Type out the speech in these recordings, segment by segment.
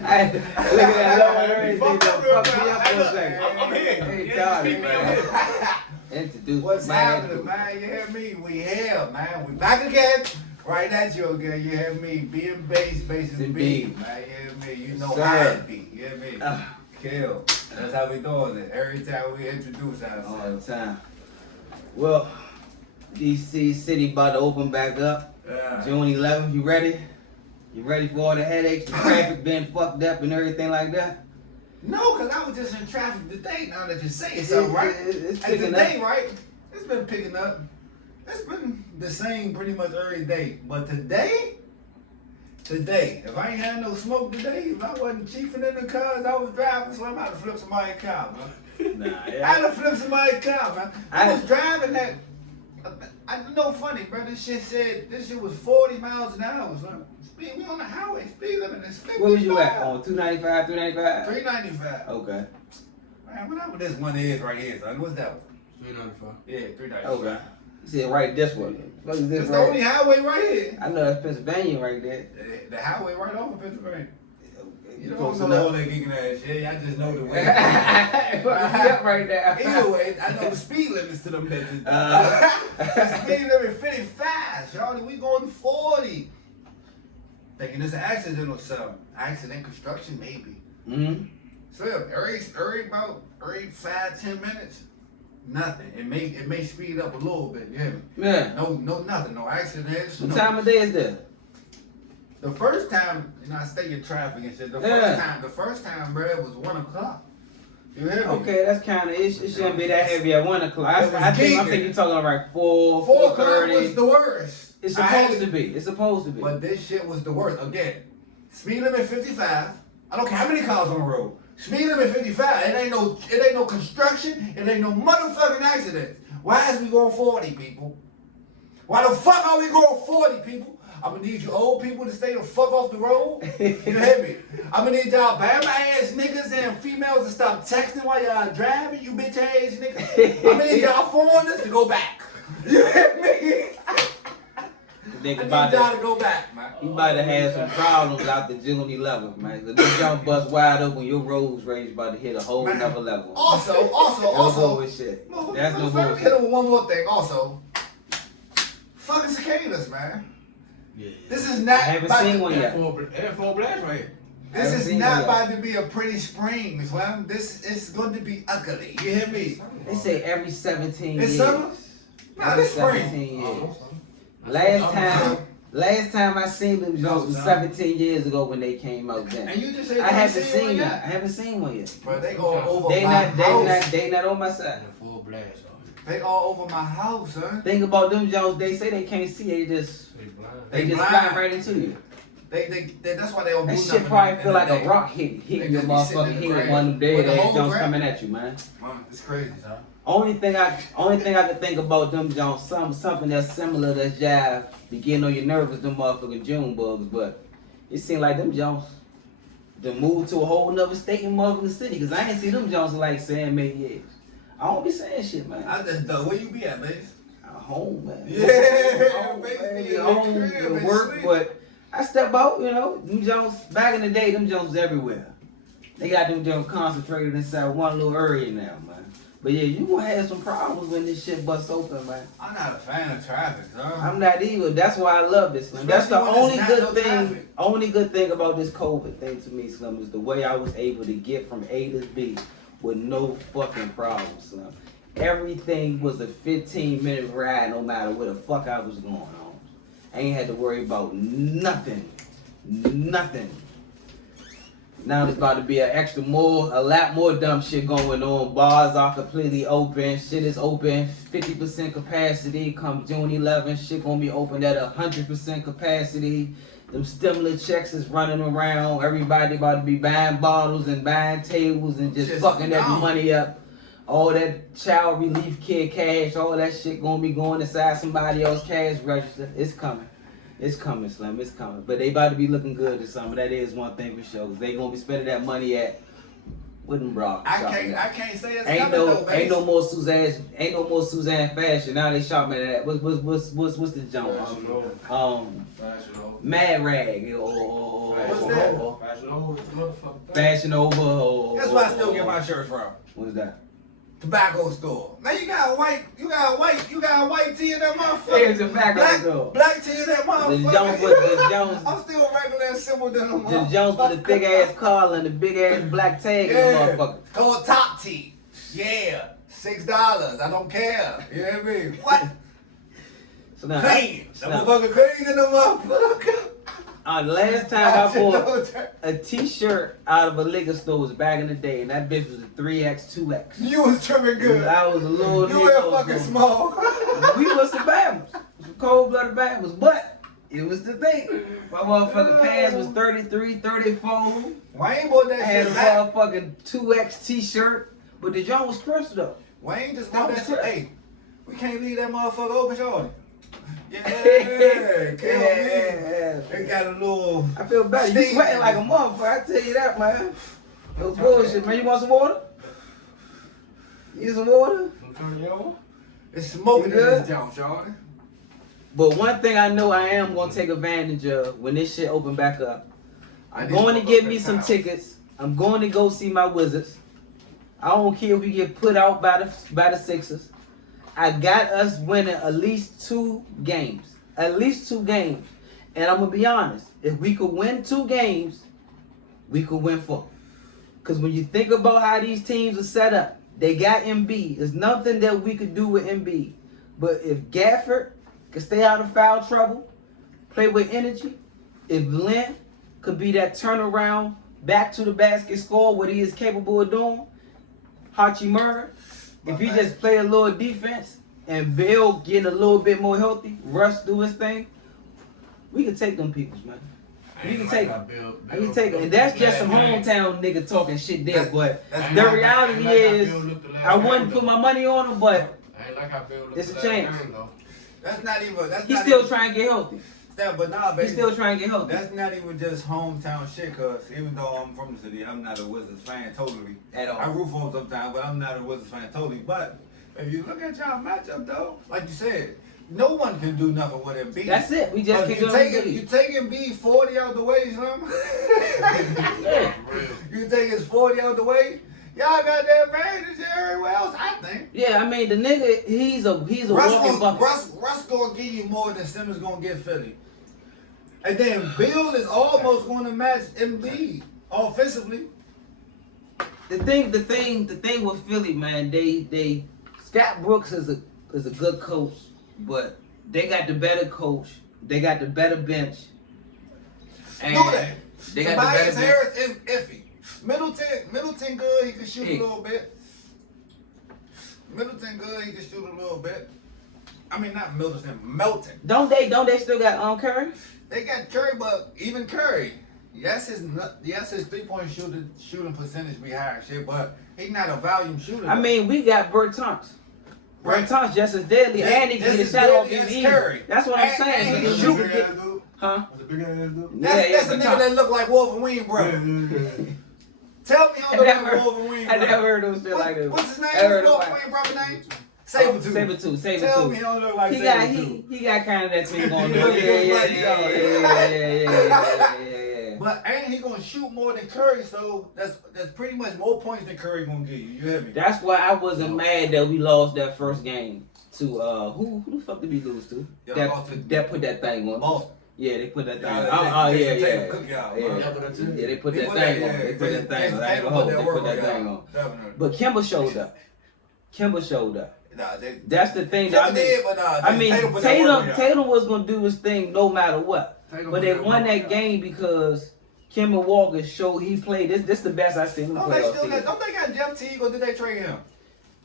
Hey, look at that low and everything. Fuck me up for a second. I'm here. Hey, Charlie, man. Introduce What's happening, man? You hear me? We here, man. We back again. Right at you again. You hear me? B&Base Ep2, man. You hear me? You know how it be. You hear me? Kill. That's how we doing it. Every time we introduce ourselves. All the time. Well, DC City about to open back up. Yeah. June 11th. You ready? You ready for all the headaches, the traffic being fucked up and everything like that? No, because I was just in traffic today. Now that you say it, something, right? It's Hey, picking today, up. right? It's been picking up. It's been the same pretty much every day. But today, if I ain't had no smoke today, if I wasn't chiefing in the cars I was driving, so I'm about to flip somebody's car, man. Nah, I yeah. had to flip somebody's car, man. I was driving that. I know funny, bro. This shit was 40 miles an hour, son. Speed, we on the highway. Speed limit is 55. Where was you at? On 295, 395? 395. Okay. Man, whatever this one is right here, son. What's that one? 395. Yeah, 395. Okay. You said right this one. What is this It's right the only highway right here. I know that's Pennsylvania right there. The highway right over Pennsylvania. You close don't know all enough. that geeking ass shit. I just know the way. Yep, right there. Either way, I know the speed limits to them bitches. The speed limit 55, Charlie. We going 40. Thinking it's an accident or something. Accident, construction, maybe. Mm-hmm. So every 5-10 minutes, nothing. It may speed up a little bit. You hear me? Yeah. No, nothing. No accidents. What no. time of day is this? The first time, I stay in traffic and shit. The first time, bro, it was 1 o'clock. You hear me? Okay, that's kind of it. It shouldn't be that heavy at 1 o'clock. It was I think geeking. you're talking like 4 4 o'clock 4:30. was the worst. It's supposed to be. It's supposed to be. But this shit was the worst. Again, speed limit 55. I don't care how many cars on the road. Speed limit 55. It ain't no construction. It ain't no motherfucking accidents. Why is we going 40, people? Why the fuck are we going 40, people? I'm gonna need you old people to stay the fuck off the road. You hear me? I'm gonna need y'all bad ass niggas and females to stop texting while y'all driving, you bitch ass niggas. I'm gonna need y'all foreigners to go back. You hear me? I need y'all to go back, man. You might have had some problems after June 11th, man. The new jump bust wide open, your roads rage about to hit a whole nother level. Also, bullshit. no, That's no let me bullshit. hit it with one more thing. Also, fucking cicadas, man. Yeah. This is not. I haven't seen one yet. Air full blast right here. This is not about to be a pretty spring, man. This is going to be ugly. You hear me? They say every 17 It's years. summer? No, Every this spring. 17 years. Oh, Last time I seen them Jones was 17 years ago when they came out then. And you just said I haven't seen one that. yet? I haven't seen one yet. Bro, they all over They my not house. they not on my side. Air full blast on here. They all over my house, son. Think about them Jones, they say they can't see, they just They blind. fly right into you. They that's why they don't do That nothing. shit probably in feel the like day. a rock hitting They your just be sitting motherfucking in the head grass. one of them With days the that whole Jones grass. coming at you, man. Man, it's crazy, son. Only thing I could think about them Jones, something that's similar that's jive be getting on your nerves, them motherfucking June bugs, but it seemed like them Jones to move to a whole nother state in motherfucking city, cause I ain't see them Jones in like 7 years. I don't be saying shit, man. I just where you be at, base? Home, man. Yeah, home, basically, man. Home, in the crib to and work, sleep. but I step out, them Jones, back in the day, them Jones was everywhere. They got them Jones concentrated inside one little area now, man. But yeah, you gonna have some problems when this shit busts open, man. I'm not a fan of traffic, son. I'm not either. That's why I love this, man. That's the Especially when only it's good not no thing. traffic. Only good thing about this COVID thing to me, Slim, is the way I was able to get from A to B with no fucking problems, Slim. Everything was a 15-minute ride, no matter where the fuck I was going on. I ain't had to worry about nothing. Nothing. Now there's about to be a lot more dumb shit going on. Bars are completely open. Shit is open, 50% capacity. Come June 11th, shit gonna be open at 100% capacity. Them stimulus checks is running around. Everybody about to be buying bottles and buying tables and just fucking that money up. All that child relief kid cash, all that shit gonna be going inside somebody else's cash register. It's coming. It's coming, Slim. It's coming. But they about to be looking good this summer. That is one thing for sure. They gonna be spending that money at Wooden Brock. I can't say it's Ain't coming though, ain't base. no more Suzanne fashion. Now they shopping at what's the jump? Mad Rag or What's that? Fashion Over or... That's where I still get my shirts from. What's that? Tobacco store. Man, you got a white tee in that motherfucker. Hey, tobacco store. Black tee in that motherfucker. The Jones I'm still regular and simple than them. The Jones with the thick ass collar and the big ass black tag in the motherfucker. Called top tee. Yeah. $6. I don't care. You know what I mean? What? So now, Clean. That motherfucker clean in the motherfucker. The last time I bought a t-shirt out of a liquor store was back in the day, and that bitch was a 3X, 2X. You was tripping good. I was a little You were fucking small. We was some Bama's. Some cold-blooded Bama's, but it was the thing. My motherfucking pants was 33, 34. Wayne bought that I had a shit back. motherfucking 2X t-shirt, but the joint was crisp though. Wayne just bought that shit. Hey, we can't leave that motherfucker open, shorty. Yeah, kill me. They got a little. I feel bad. You sweating like a motherfucker. I tell you that, man. No bullshit, man. You want some water? You need some water? It's smoking in this jump, shorty. But one thing I know I am gonna take advantage of when this shit open back up. I'm going to get me some tickets. I'm going to go see my Wizards. I don't care if we get put out by the Sixers. I got us winning at least 2 games. At least 2 games. And I'm going to be honest. If we could win 2 games, we could win 4. Because when you think about how these teams are set up, they got Embiid. There's nothing that we could do with Embiid. But if Gafford could stay out of foul trouble, play with energy, if Lynn could be that turnaround, back to the basket score, what he is capable of doing, Hachimura, if he just play a little defense and Bill getting a little bit more healthy, Russ do his thing, we can take them peoples, man. We can take them. We can take them. And that's just some hometown nigga talking shit there, but the reality is, I wouldn't put my money on him, but it's a chance. That's not even. He's still trying to get healthy. But nah, baby. He's still trying to get healthy. That's not even just hometown shit, cause even though I'm from the city, I'm not a Wizards fan totally. At all. I root for them sometimes, but I'm not a Wizards fan totally. But if you look at y'all matchup though, like you said, no one can do nothing with Embiid. That's it. We just kick him. You taking Embiid 40 out the way, son. Yeah. You take his 40 out the way. Y'all got that advantage everywhere else, I think. Yeah, I mean the nigga, he's a walking bucket. Russ gonna give you more than Simmons gonna get Philly. And then Bill is almost going to match Embiid offensively. The thing with Philly, man, they Scott Brooks is a good coach, but they got the better coach. They got the better bench. And Know that. they got the better Tobias bench. Harris is iffy. Middleton good, he can shoot a little bit. Middleton good, he can shoot a little bit. I mean not Middleton, Melton. Don't they still got Curry? They got Curry, but even Curry, yes, his 3-point shooting percentage be higher, shit, but he's not a volume shooter. I mean, we got Bertans. Bertans just as deadly, and he get a shot off his easy. That's what I'm saying. And So he you shoot. can get, huh? That's a big ass dude. That's the nigga that look like Wolverine, bro. Tell me how to look like Wolverine, bro. I never heard him feel like this. What's his name? What's Wolverine proper name? Sabertooth. Tell me he don't look like he Sabertooth. He got kind of that thing going He on. look Yeah. But ain't he gonna shoot more than Curry? So that's pretty much more points than Curry gonna give you. You hear me? That's why I wasn't mad that we lost that first game to who the fuck did we lose to? That put that thing on. Boston. Yeah, they put that thing on. Yeah, They put that thing on. They put that thing on. I ain't gonna hold it. They put that thing on. But Kemba showed up. That's the thing. Tatum was gonna do his thing no matter what. But they won that game because Kemba Walker showed he played. This the best I've seen him play all season. Don't they got Jeff Teague or did they trade him?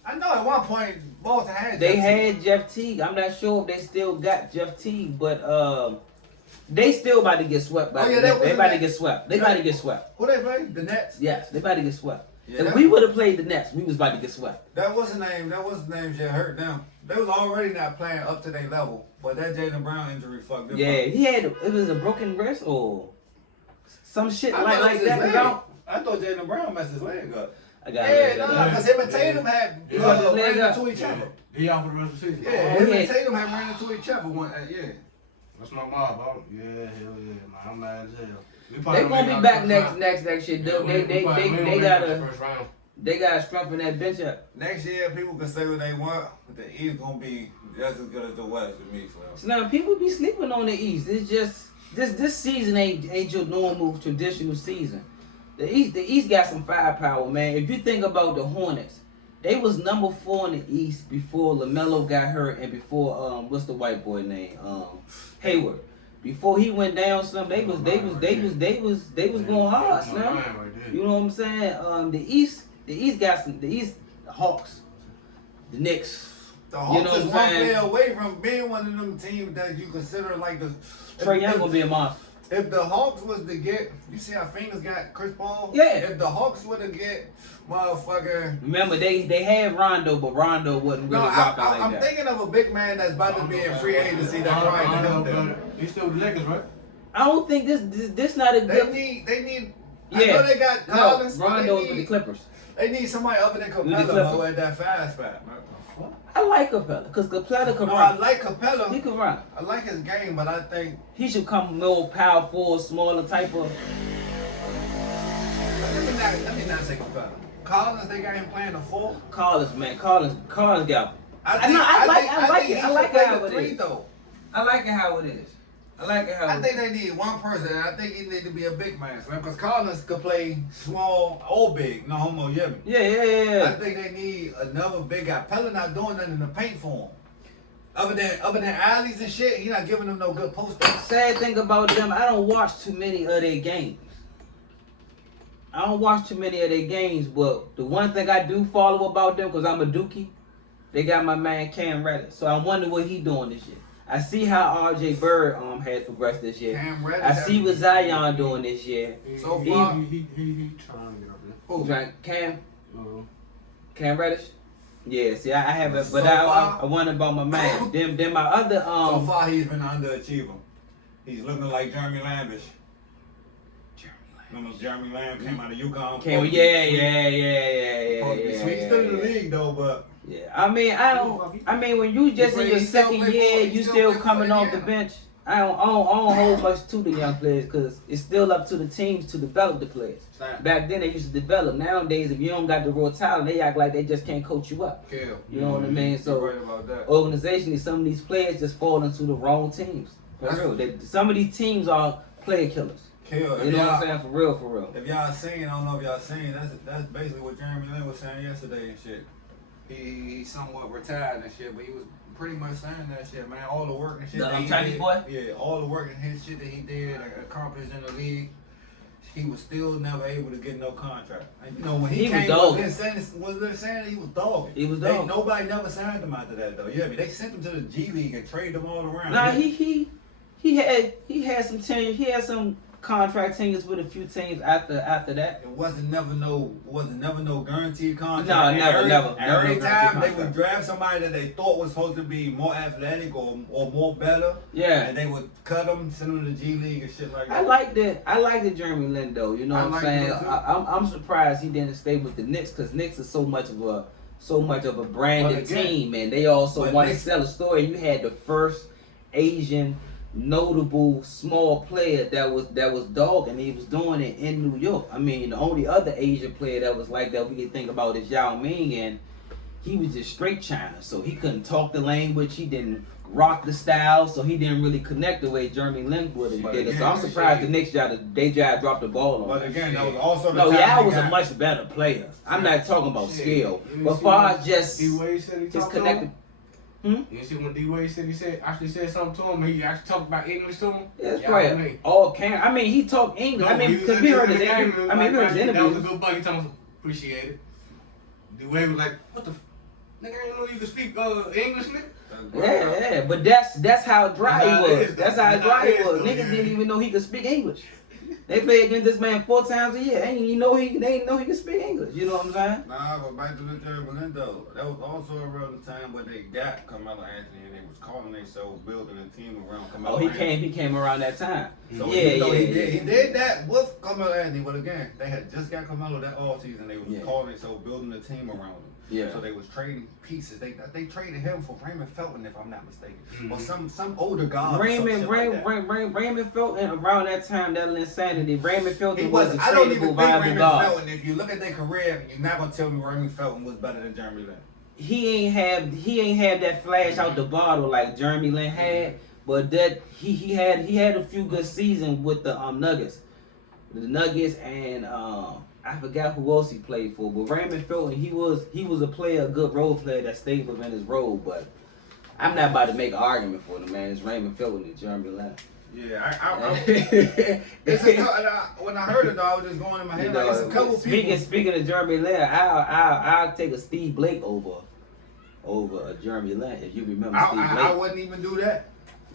I know at one point Boston had. They had Jeff Teague. I'm not sure if they still got Jeff Teague, but they still about to get swept. They about to get swept. They about to get swept. Who they play? The Nets. Yes, they about to get swept. Yeah, if we would have played the Nets, we was about to get swept. That was the name. Just hurt them. They was already not playing up to their level, but that Jaylen Brown injury fucked them. Yeah, up. it was a broken wrist or some shit like that. that. I thought Jaylen Brown messed his leg up. Because him and Tatum had ran into each other. He out for the rest of the season. Yeah, him and Tatum had ran into each other one. Yeah. That's my mom, bro. Yeah, hell yeah, man. I'm mad as hell. They gonna be back next year. They gotta strengthen that bench up. Next year, people can say what they want, but the East gonna be just as good as the West with me. So now people be sleeping on the East. It's just this season ain't your normal traditional season. The East got some firepower, man. If you think about the Hornets, they was number 4 in the East before LaMelo got hurt and before what's the white boy name? Hayward. Before he went down, they was going hard, son. You know what I'm saying? The East got some. The Hawks, the Knicks. The Hawks is one player away from being one of them teams that you consider like the. Trae Young gonna be a monster. If the Hawks was to get, you see how Phoenix got Chris Paul? Yeah. If the Hawks were to get, motherfucker. Remember they had Rondo, but Rondo wasn't really rocking like that. I'm thinking of a big man that's about to be in free agency that probably can help them. He's still the Lakers, right? I don't think this not a good. They need. Yeah. I know they got Collins. No, Rondo's with the Clippers. They need somebody other than Capella at that fast spot, man. I like Capella, because Capella can run. I like Capella. He can run. I like his game, but I think he should come more powerful, smaller type of. Let me not say Capella. Collins, they got him playing the 4. Collins, man. Collins got. I like it how it is. Though. I like it how it is. I think they need one person, and I think he need to be a big man, man, because Collins could play small or big. No homo, yeah. Yeah. I think they need another big guy. Pella not doing nothing in the paint for him. Other than alleys and shit, he not giving them no good post-ups. Sad thing about them, I don't watch too many of their games. But the one thing I do follow about them, because I'm a Dookie, they got my man Cam Reddish. So I wonder what he doing this year. I see how R.J. Bird has progressed this year. I see what Zion doing this year. So far, he trying to get up there. Cam Reddish? Yeah, see, I haven't, but I wonder about my man. Then my other So far, he's been an underachiever. He's looking like Jeremy Lambish. Remember Jeremy Lamb came out of UConn? Yeah. He's still in the league though, but. Yeah, I mean, when you just in your second year, you still coming off the bench. I don't hold much to the young players because it's still up to the teams to develop the players. Back then they used to develop. Nowadays, if you don't got the raw talent, they act like they just can't coach you up. You know what I mean? So organizationally, some of these players just fall into the wrong teams. For real, some of these teams are player killers. You know what I'm saying? For real. If y'all seen, I don't know if y'all seen. That's basically what Jeremy Lin was saying yesterday and shit. He somewhat retired and shit, but he was pretty much saying that shit, man. All the work and shit that he did. Boy? Yeah, all the work and his shit that he did, accomplished in the league, he was still never able to get no contract. And you know, when he came up, was they saying he was dogging? He was dogging. Nobody never signed him after that, though. Yeah, I mean, they sent him to the G League and traded him all around. Nah, he had some tenure. He had some contract tenures with a few teams after that. It wasn't never no guaranteed contract. No, never. Every time they would draft somebody that they thought was supposed to be more athletic or more better. Yeah. And they would cut them, send them to the G League and shit like that. I like the Jeremy Lin though. You know what I'm saying? I'm surprised he didn't stay with the Knicks because Knicks is so much of a branded team, and they also want to sell a story. You had the first Asian notable small player that was dogging. He was doing it in New York. I mean, the only other Asian player that was like that we can think about is Yao Ming, and he was just straight China, so he couldn't talk the language. He didn't rock the style, so he didn't really connect the way Jeremy Lin would have did. So I'm surprised the Knicks dropped the ball on. But again, that was also the time Yao was a much better player. I'm not talking about skill, but far as just his connected. You see when D-Wade actually said something to him, he actually talked about English to him? Yeah, that's great. I mean, he talked English. I mean, because we heard his interview. That was a good buddy. He told us, appreciate it. D-Wade was like, what the nigga, I didn't know you could speak English, nigga. Yeah, but that's how dry he was. That's how dry he was. Niggas didn't even know he could speak English. They play against this man 4 times a year. They didn't know he could speak English. You know what I'm saying? Nah, but back to the Jeremy Lin though. That was also around the time where they got Carmelo Anthony and they was calling themselves building a team around Carmelo Anthony. He came around that time. So he did that with Carmelo Anthony, but again, they had just got Carmelo that offseason. They was calling themselves building a team around him. Yeah. So they was trading pieces. They traded him for Raymond Felton, if I'm not mistaken, or some older guy. Raymond Felton around that time, that insanity. saying that Raymond He Felton was wasn't. a I don't even tradable think viable Raymond guard. Felton. If you look at their career, you're not gonna tell me Raymond Felton was better than Jeremy Lin. He ain't have that flash out the bottle like Jeremy Lin had, but that he had a few good seasons with the Nuggets. The Nuggets and I forgot who else he played for, but Raymond Felton, he was a player, a good role player that stayed within his role, but I'm not about to make an argument for the man. It's Raymond Felton and Jeremy Lin. Yeah, when I heard it, though, I was just going in my head. Like, it's a couple people. Speaking of Jeremy Lin, I'll take a Steve Blake over Jeremy Lin. If you remember Steve Blake, I wouldn't even do that.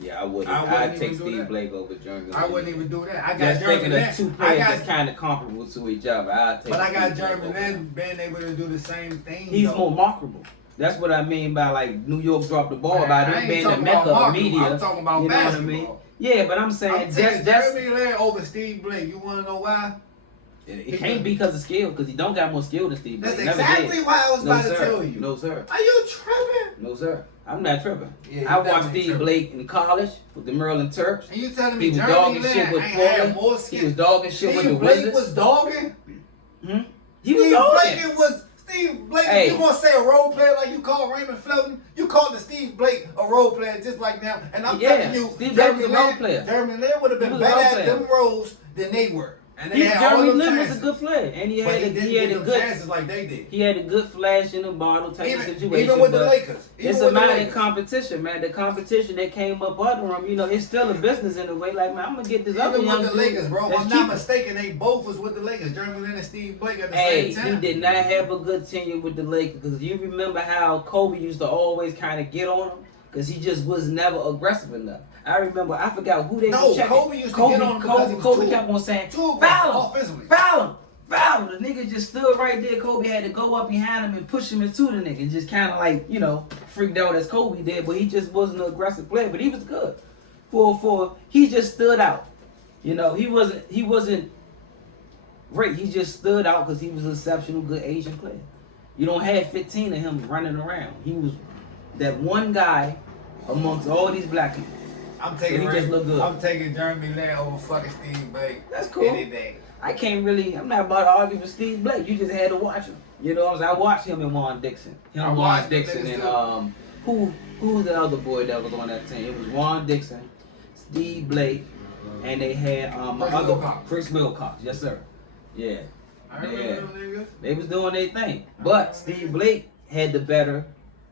Yeah, I wouldn't. I'd take Steve Blake over Jeremy Lin. I wouldn't even do that. I got just Jeremy thinking Lin. of two players that's kind of comparable to each other. I'd take. But I got Steve Blake Jeremy Lin being able to do the same thing. He's more marketable. That's what I mean by like New York dropped the ball by them being the mecca of media. I'm talking about you know basketball. what I mean? Yeah, but I'm saying that's Jeremy Lin over Steve Blake. You want to know why? It can't be because of skill, because he don't got more skill than Steve Blake. That's exactly why I was about to tell you. No, sir. Are you tripping? No, sir. I'm not tripping. Yeah, I watched Steve Blake in college with the Maryland Terps. And you telling he me was Jeremy dogging Lin shit with ain't had more Portland. skill? He was dogging shit with the Steve Blake Wizards. was dogging? He was dogging. Steve Blake, Hey. if you gonna say a role player like you call Raymond Felton, you call the Steve Blake a role player just like now. And I'm telling you, Steve Blake was a role player. Jeremy Lin would have been better at them roles than they were. And they had all Jeremy them Lin was chances. a good player, and he had a good chances like they did. He had a good flash in the bottle type of situation. Even with the but Lakers. It's a matter of competition, man. The competition that came up under him, you know, it's still a business in a way. Like, man, I'm gonna get this other Even young with the dude. Lakers, bro. If I'm not mistaken, they both was with the Lakers. Jeremy Lin and Steve Blake at the same time. He did not have a good tenure with the Lakers because you remember how Kobe used to always kind of get on him because he just was never aggressive enough. I remember, I forgot who they were checking. Kobe used to get on him because he was Kobe kept on saying, foul him, foul him, foul him. The nigga just stood right there. Kobe had to go up behind him and push him into the nigga and just kind of like, you know, freaked out as Kobe did, but he just wasn't an aggressive player, but he was good. He just stood out. You know, he wasn't great. He just stood out because he was an exceptional good Asian player. You don't have 15 of him running around. He was that one guy amongst all these black people. I'm taking Jeremy Lin over fucking Steve Blake. That's cool. Any day. I'm not about to argue with Steve Blake. You just had to watch him. You know what I'm saying? I watched him and Juan Dixon. Juan Dixon and who's the other boy that was on that team? It was Juan Dixon, Steve Blake, and they had Chris Wilcox. Yes, sir. Yeah. I remember them niggas. They was doing their thing. But Steve Blake had the better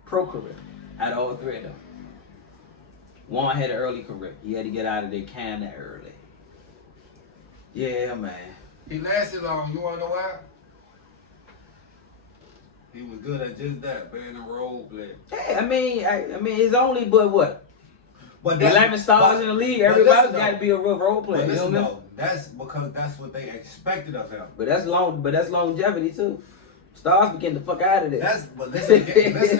pro career out of all three of them. Juan had an early career. He had to get out of there kind of early. Yeah, man. He lasted long. You want to know why? He was good at just that, being a role player. Yeah, I mean, it's only but what? But 11 stars in the league. Everybody's got to be a real role player. But you know what I mean? That's because that's what they expected of him. But that's longevity too. Stars be getting the fuck out of there. But listen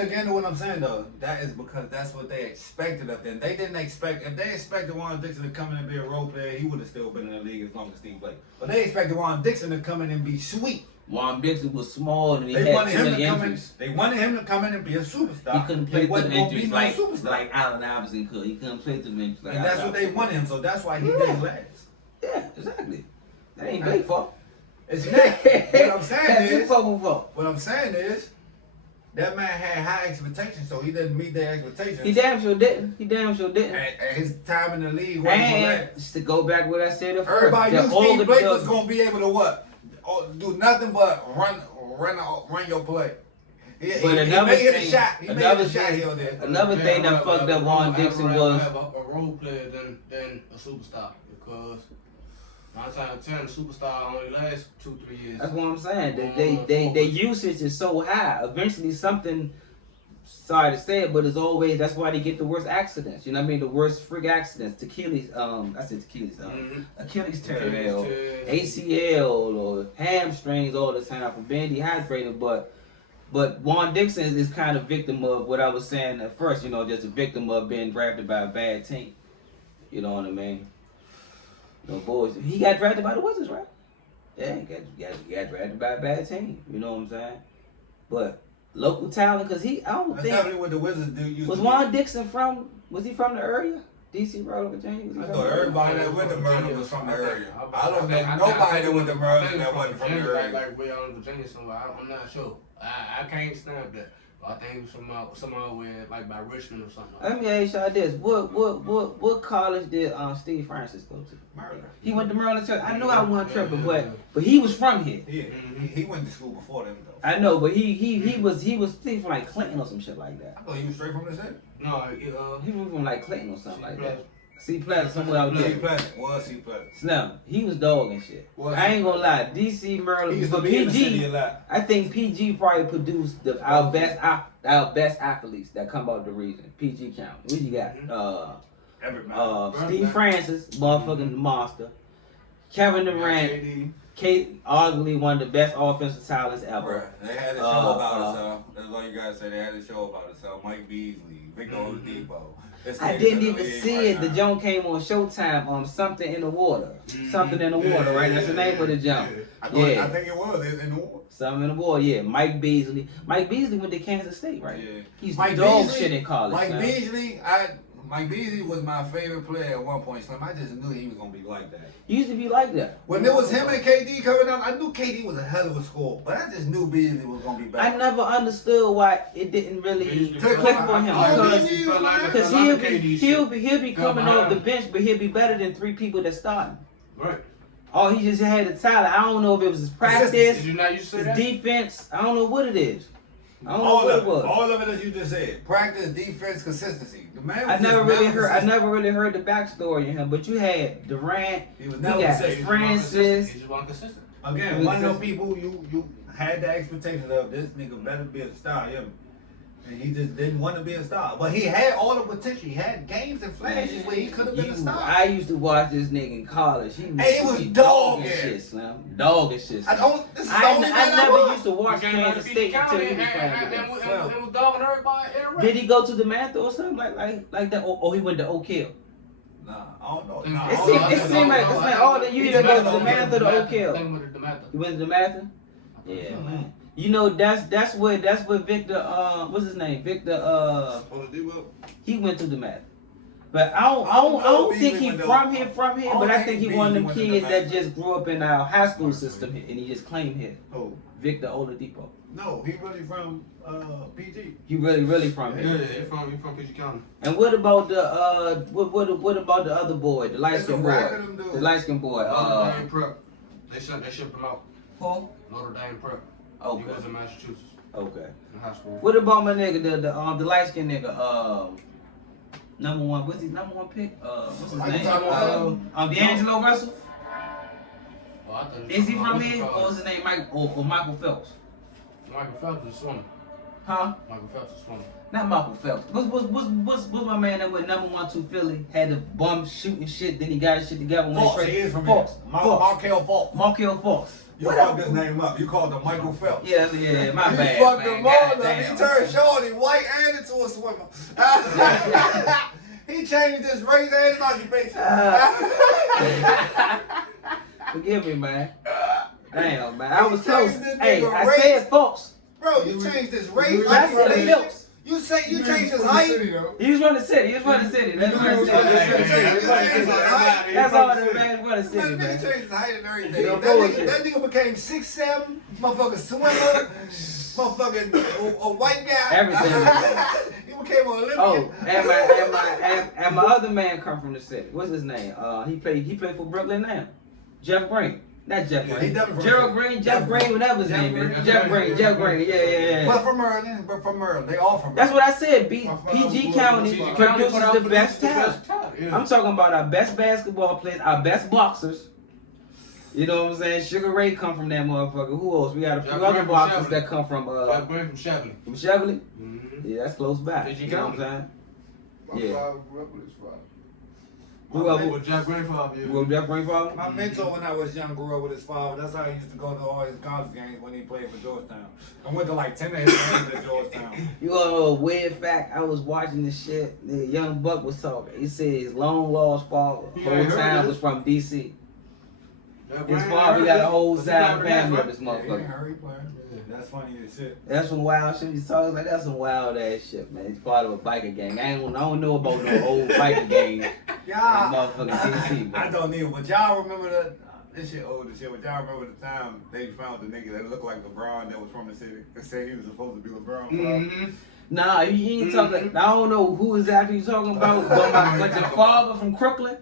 again to what I'm saying though. That is because that's what they expected of them. They didn't expect, if they expected Juan Dixon to come in and be a role player, he would have still been in the league as long as Steve Blake. But they expected Juan Dixon to come in and be sweet. Juan Dixon was small and he They had wanted too him many to come in. injuries. They wanted him to come in and be a superstar. He couldn't play through the injuries superstar. like Allen Iverson could. He couldn't play through the injuries like And that's Allen what they Iverson wanted him. So that's why he didn't last. Yeah, exactly. That ain't Blake's fault. It's not. What I'm saying fault. What I'm saying is, that man had high expectations, so he didn't meet their expectations. He damn sure didn't. And his time in the league wasn't And just to go back what I said at first. Everybody knew Steve Blake was gonna be able to what? Do nothing but run your play. He made a shot. He made a shot here or there. Another thing that fucked up Juan Dixon was a role player than a superstar because 9 times out of 10, a superstar only lasts 2-3 years. That's what I'm saying. Their usage is so high. Eventually something, sorry to say it, but it's always, that's why they get the worst accidents. You know what I mean? The worst freak accidents. Achilles tear, ACL or hamstrings all the time from being dehydrated. But Juan Dixon is kind of victim of what I was saying at first, you know, just a victim of being drafted by a bad team. You know what I mean? No boys. He got drafted by the Wizards, right? Yeah, he got drafted by a bad team. You know what I'm saying? But local talent, because I don't think. That's definitely what the Wizards do. Was Juan Dixon was he from the area? DC, Maryland, Virginia. I thought everybody that went to Maryland was from the area. I don't know nobody that went to Maryland that wasn't from the area. Like way out in Virginia somewhere. I'm not sure. I can't stamp that. I think it was somewhere where like by Richmond or something. Let me ask y'all this: what college did Steve Francis go to? Maryland. He went to Maryland Tech. I know I wasn't tripping, but he was from here. Yeah, he went to school before them though. I know, but he was Steve from like Clinton or some shit like that. I thought he was straight from the city. No, He was from like Clinton or something like that. C Plaza, somewhere out there. C Plaza. Slim, he was dog and shit. I ain't gonna lie, DC, Maryland, He used to but be in the city PG, a lot. I think PG probably produced our best athletes that come out the region. PG County. What you got? Steve Francis, motherfucking monster. Kevin Durant, Kate, arguably one of the best offensive talents ever. Bruh, they had a show about itself. That's all you gotta say. They had a show about itself. Mike Beasley, Victor Oladipo. I didn't even see it. The joint came on Showtime on Something in the Water. Something in the Water, right? That's the name of the jump. I think it was in the water. Something in the Water, yeah. Mike Beasley. Mike Beasley went to Kansas State, right? Yeah. He's dog shit in college. Mike Beasley was my favorite player at one point. Slim. I just knew he was gonna be like that. He used to be like that. When it was him and KD coming out, I knew KD was a hell of a scorer, but I just knew Beasley was gonna be better. I never understood why it didn't really click for him because he'll be coming off the bench, but he'll be better than 3 people that starting. Right. Oh, he just had the talent. I don't know if it was his practice, Did you not used to say his that? defense. I don't know what it is. I don't know what it was. All of it as you just said. Practice, defense, consistency. The man was I never really heard the backstory in him, but you had Durant, He was you never got consistent. Francis. He just wasn't consistent. Again, one of those people you had the expectation of this nigga better be a star, yeah. And he just didn't want to be a star. But he had all the potential. He had games and flashes where he could have been a star. I used to watch this nigga in college. He was dog and shit. shit, Slim. Dog and shit. Slim. I never used to watch Kansas State until he was playing with them. And was dogging everybody. Did he go to the Mantha or something like that? Or he went to Oak Hill? Nah, I don't know. It seemed like all that you either go to the Mantha or the Oak Hill. You went to the Mantha? Yeah, man. You know that's what Victor what's his name? Victor he went to the Mantha. But I don't think he from here, but I think he one of them kids that just grew up in our high school system here, and he just claimed here. Oh. Victor Oladipo. No, he really from PG. He really from here. Yeah, he from PG County. And what about the what about the other boy, the light skin boy? The light skin boy. Notre Dame Prep. They shipped him out. Who? Notre Dame Prep. Okay. He was in Massachusetts. Okay. In high school. What about my nigga, the light skin nigga, number one, what's his number one pick? What's his name? D'Angelo Russell? Is he from here? Or what's his name? Or Michael Phelps? Michael Phelps is swimmer. Huh? Michael Phelps is swimmer. Not Michael Phelps. What's my man that went number 1 2 Philly? Had the bum shooting shit, then he got his shit together when Falks, he is from here. Markel Falks. Markel Falks. You fucked his name up. You called him Michael Phelps. Yeah, my bad. You fucked man. him all up. He turned shorty white and into a swimmer. He changed his race and his occupation. Forgive me, man. Damn, man. I was close. changed Hey, nigga I race. said Falks. Bro, you changed his race, I said occupation. Phillips. You say you changed his height. He was running the city. That's what it said. That's all that man running the city, That nigga man. changed his height and everything. Yeah, That nigga became 6'7", motherfucking swimmer, motherfucking a white guy. Everything. He became an Olympian. Oh, and my other man come from the city. What's his name? He played for Brooklyn now. Jeff Green. Not Jeff Yeah, Green. he definitely Gerald from Green, Jeff Green, whatever his name is. Jeff Green. Yeah. But from Maryland, they all from That's Maryland. what I said. PG County produces the best talent. I'm talking about our best basketball players, our best boxers. You know what I'm saying? Sugar Ray come from that motherfucker. Who else? We got a few other boxers that come from Jeff Green from Cheveley. From Cheveley? Mm-hmm. Yeah, that's close by. PG You know what I'm County. saying? My father grew up with his father. Grew up With Jeff Green father. Yeah. with Jeff Green father? My mentor when I was young grew up with his father. That's how he used to go to all his college games when he played for Georgetown. I went to like 10 of his games at Georgetown. You know a weird fact? I was watching this shit. The young buck was talking. He said his long lost father the whole time was from DC. His father got a whole side family of this Yeah, he ain't motherfucker. hurry playing. That's funny as shit. That's some wild shit. These songs like that's some wild ass shit, man. He's part of a biker gang. I don't know about no old biker gang. Y'all, Motherfucking DC, I don't need. But y'all remember that? This shit old as shit. But y'all remember the time they found the nigga that looked like LeBron that was from the city and said he was supposed to be LeBron? Mm-hmm. Nah, he ain't talking. I don't know who exactly you talking about. But like the father from Crooklyn.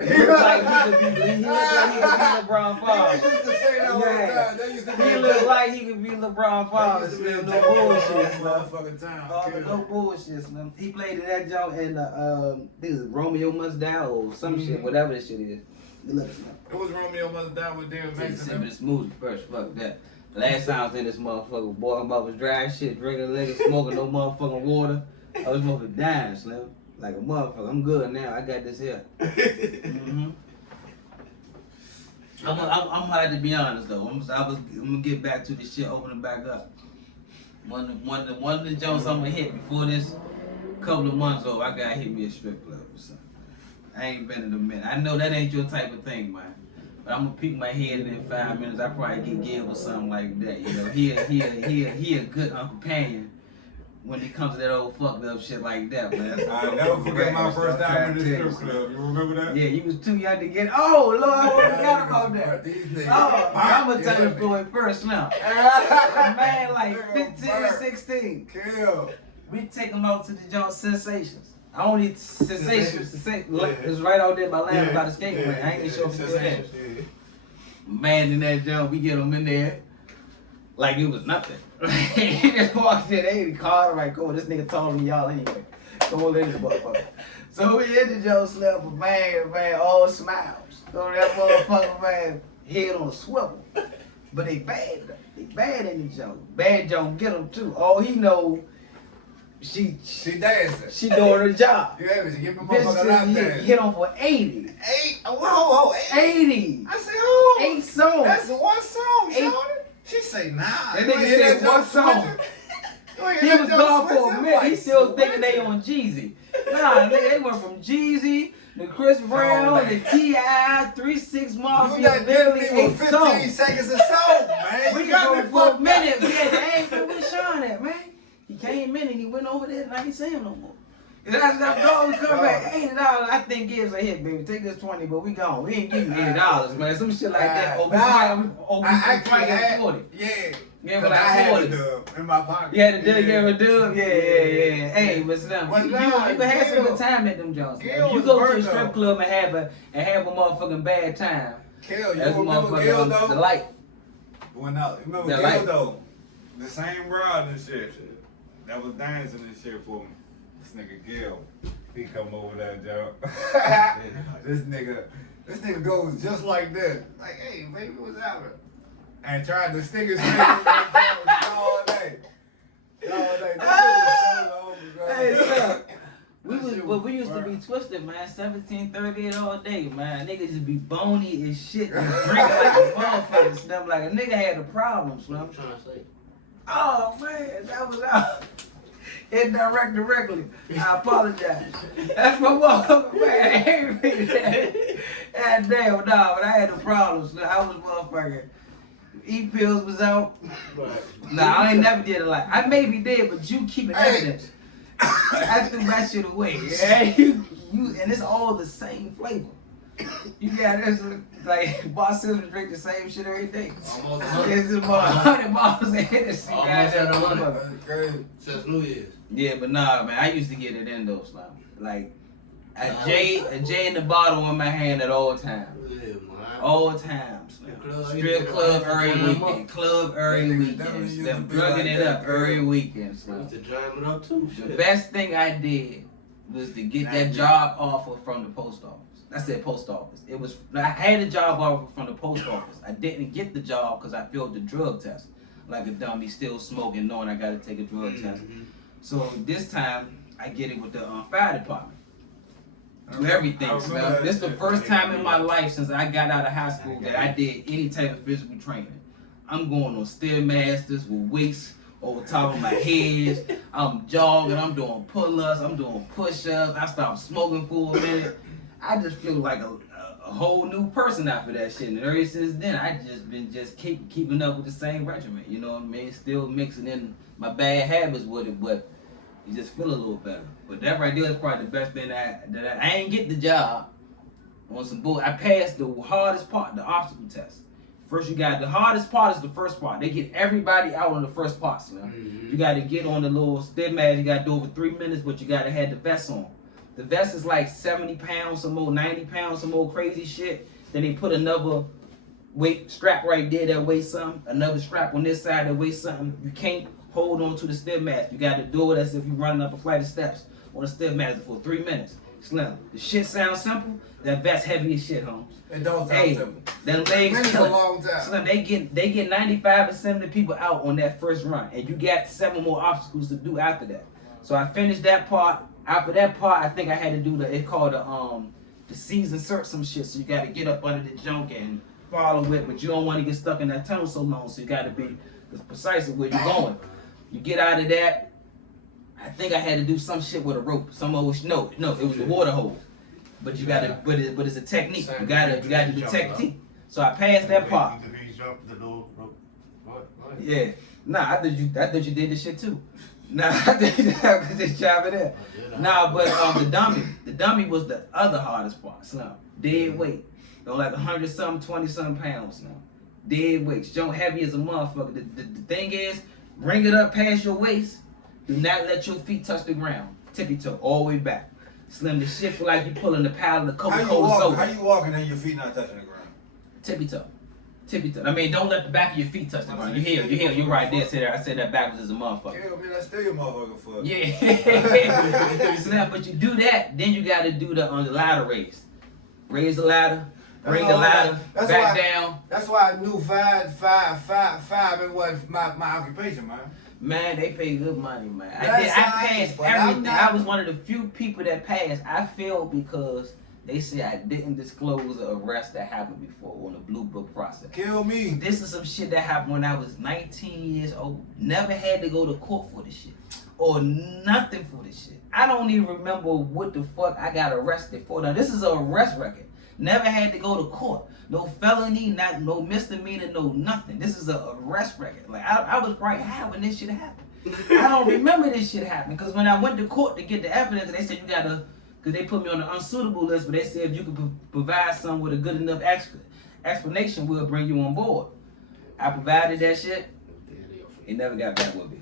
He look like he could be LeBron They father. used to say that all the time. They used to He look like he could be LeBron father. No bullshit, motherfucking time. no bullshit, man. He played in that joint in this is Romeo Must Die or some shit, whatever this shit is. Look, It was Romeo Must Die with David Mason. this movie first, fuck that. Last time I was in this motherfucker, boy, I was dry as shit, drinking liquor, smoking no motherfucking water. I was motherfucking dying, Slim. Like a motherfucker. I'm good now. I got this here. I'm hard to be honest though. I'm gonna get back to this shit, opening back up. One of the jokes I'm gonna hit before this couple of months over, I gotta hit me a strip club or something. I ain't been in a minute. I know that ain't your type of thing, man. But I'm gonna peek my head in 5 minutes. I probably get give or something like that. You know, he a good companion when it comes to that old fucked up shit like that, man. I'll never forget my first time in the strip club. You remember that? Yeah, you was too young to get. Oh Lord, I forgot about that. These niggas. Oh, I'm gonna tell you for it first now. Man, like 15, 16. Kill. We take them out to the joint Sensations. I don't need Sensations. It's right out there by land by the skating rink. I ain't even sure if it's there. Man, in that joint, we get them in there like it was nothing. He just walked in, they ain't called right, cool. This nigga taller than y'all anyway. Come on in this motherfucker. So we in the joint slap, but man, all smiles. So that motherfucker, man, head on a swivel. But they bad though. They bad in the joint. Bad joint get them too. All he know, she dancing. She doing her job. Yeah, she give me Bitch motherfucker lap just dance. hit on for 80. 8? Whoa, 80. I said, oh. 8 songs. That's one song, 8. shorty. She say, nah. That You ain't nigga hear said that one jump song. switcher? You ain't He hear was that gone jump for a switcher? minute. He Like, still what? thinking they on Jeezy. Nah, nigga, they went from Jeezy to Chris Brown to T.I., 3 6 You Mafia, got literally me 8 with 15 songs. seconds of song, man. We You got me go for a fucked minute. up. We had to ask him where Sean at, man. He came in and he went over there and I ain't see him no more. And that dog come back, $80. I think gives a hit, baby. Take this 20, but we gone. We ain't giving you $80, man. Some shit like that. Or we I had 40. Yeah. Yeah, But like I had 40. a dub in my pocket. You had to do give a dub? Yeah. Hey, but Slim, Well, you nah, can have some Gil- good time at them Jones. Gil You was go to a burnt, strip though. club and have a motherfucking bad time. Kill, you That's remember Gil, though? the light. When I remember The Gil, light. though? The same broad and shit that was dancing and shit for me. This nigga Gil, he come over that job. This nigga goes just like this. Like, hey, baby, what's happening? And tried to stick his finger in that all day. All day. That shit was so long ago. Hey, Slim. That But shit we used to burnt. be twisted, man. 1738 all day, man. Niggas just be bony as shit and drinking like a motherfucker. Slim. Like a nigga had a problem, Slim. I'm trying to say. Oh man, that was out. Indirect directly. I apologize. That's my motherfucker, man. God damn, nah, but I had the problems. I was motherfucking. E-pills was out. Right. Nah, I ain't never did it like. I maybe did, but you keeping evidence. I threw that shit away. Yeah, you, and it's all the same flavor. You got this, like, boss sisters drink the same shit every day. Almost It's about 100 bottles of Hennessy. Almost goddamn at 100. motherfucker. That's crazy. since New Year's. Yeah, but nah, man, I used to get it in those now. Like, a J in the bottle in my hand at all times. Yeah, man. All times, man. Strip club every weekend. Club every weekend. Them drugging it up every weekend, I man. used to jam it up too. The Shit. best thing I did was to get that job offer from the post office. I said post office. It was I had a job offer from the post office. I didn't get the job because I failed the drug test. Like a dummy, still smoking, knowing I got to take a drug test. So this time I get it with the fire department. Do everything, man. This is the first time in my life since I got out of high school that I did any type of physical training. I'm going on Stairmasters with weights over top of my head. I'm jogging, I'm doing pull-ups, I'm doing push-ups. I stopped smoking for a minute. I just feel like a whole new person after that shit. And ever since then, I just been keeping up with the same regimen. You know what I mean? Still mixing in my bad habits with it, but you just feel a little better. But that right there is probably the best thing that I ain't get the job on some bull. I passed the hardest part, the obstacle test. First, you got the hardest part is the first part. They get everybody out on the first parts. You know, you got to get on the little step mat. You got to do over 3 minutes, but you got to have the vest on. The vest is like 70 pounds, some more 90 pounds, some more crazy shit. Then they put another weight strap right there that weighs something. Another strap on this side that weighs something. You can't hold on to the step mat. You got to do it as if you're running up a flight of steps on the step mat for 3 minutes. Slim. The shit sounds simple. That vest heavy as shit, Holmes. It don't sound simple. Them legs Minutes a long time. Slim, they get 95% of the people out on that first run, and you got 7 more obstacles to do after that. So I finished that part. After that part, I think I had to do it's called the C's insert some shit. So you got to get up under the junk and follow it, but you don't want to get stuck in that tunnel so long. So you got to be precise of where you're going. You get out of that. I think I had to do some shit with a rope. No, it was a water hose. But you gotta, but it's a technique. You gotta do the technique. So I passed that part. Yeah. Nah, I thought you did this shit too. Nah, I thought you just job it there. Nah, but the dummy was the other hardest part. So dead weight. They're like 100-something, 20-something pounds now. Dead weight. Jump heavy as a motherfucker. The thing is, bring it up past your waist. Do not let your feet touch the ground. Tippy toe all the way back. Slim, the shit feel like you pulling the paddle of Coca-Cola soda. How you walking and your feet not touching the ground? Tippy toe. Tippy toe. I mean, don't let the back of your feet touch the ground. You hear? You're right there. I said that backwards as a motherfucker. Yeah, man, that's still your motherfucking foot. Yeah. Slim, but you do that, then you got to do the ladder raise. Raise the ladder. Bring the ladder back down. That's why I knew five and was my occupation, man. Man, they pay good money, man. I passed everything. I was one of the few people that passed. I failed because they said I didn't disclose an arrest that happened before on the Blue Book process. Kill me. This is some shit that happened when I was 19 years old. Never had to go to court for this shit. Or nothing for this shit. I don't even remember what the fuck I got arrested for. Now, this is an arrest record. Never had to go to court. No felony, no misdemeanor, no nothing. This is an arrest record. Like, I was right high when this shit happened. I don't remember this shit happening. Because when I went to court to get the evidence, they said you got to, because they put me on the unsuitable list, but they said if you could provide some with a good enough explanation, we'll bring you on board. I provided that shit. He never got back with me.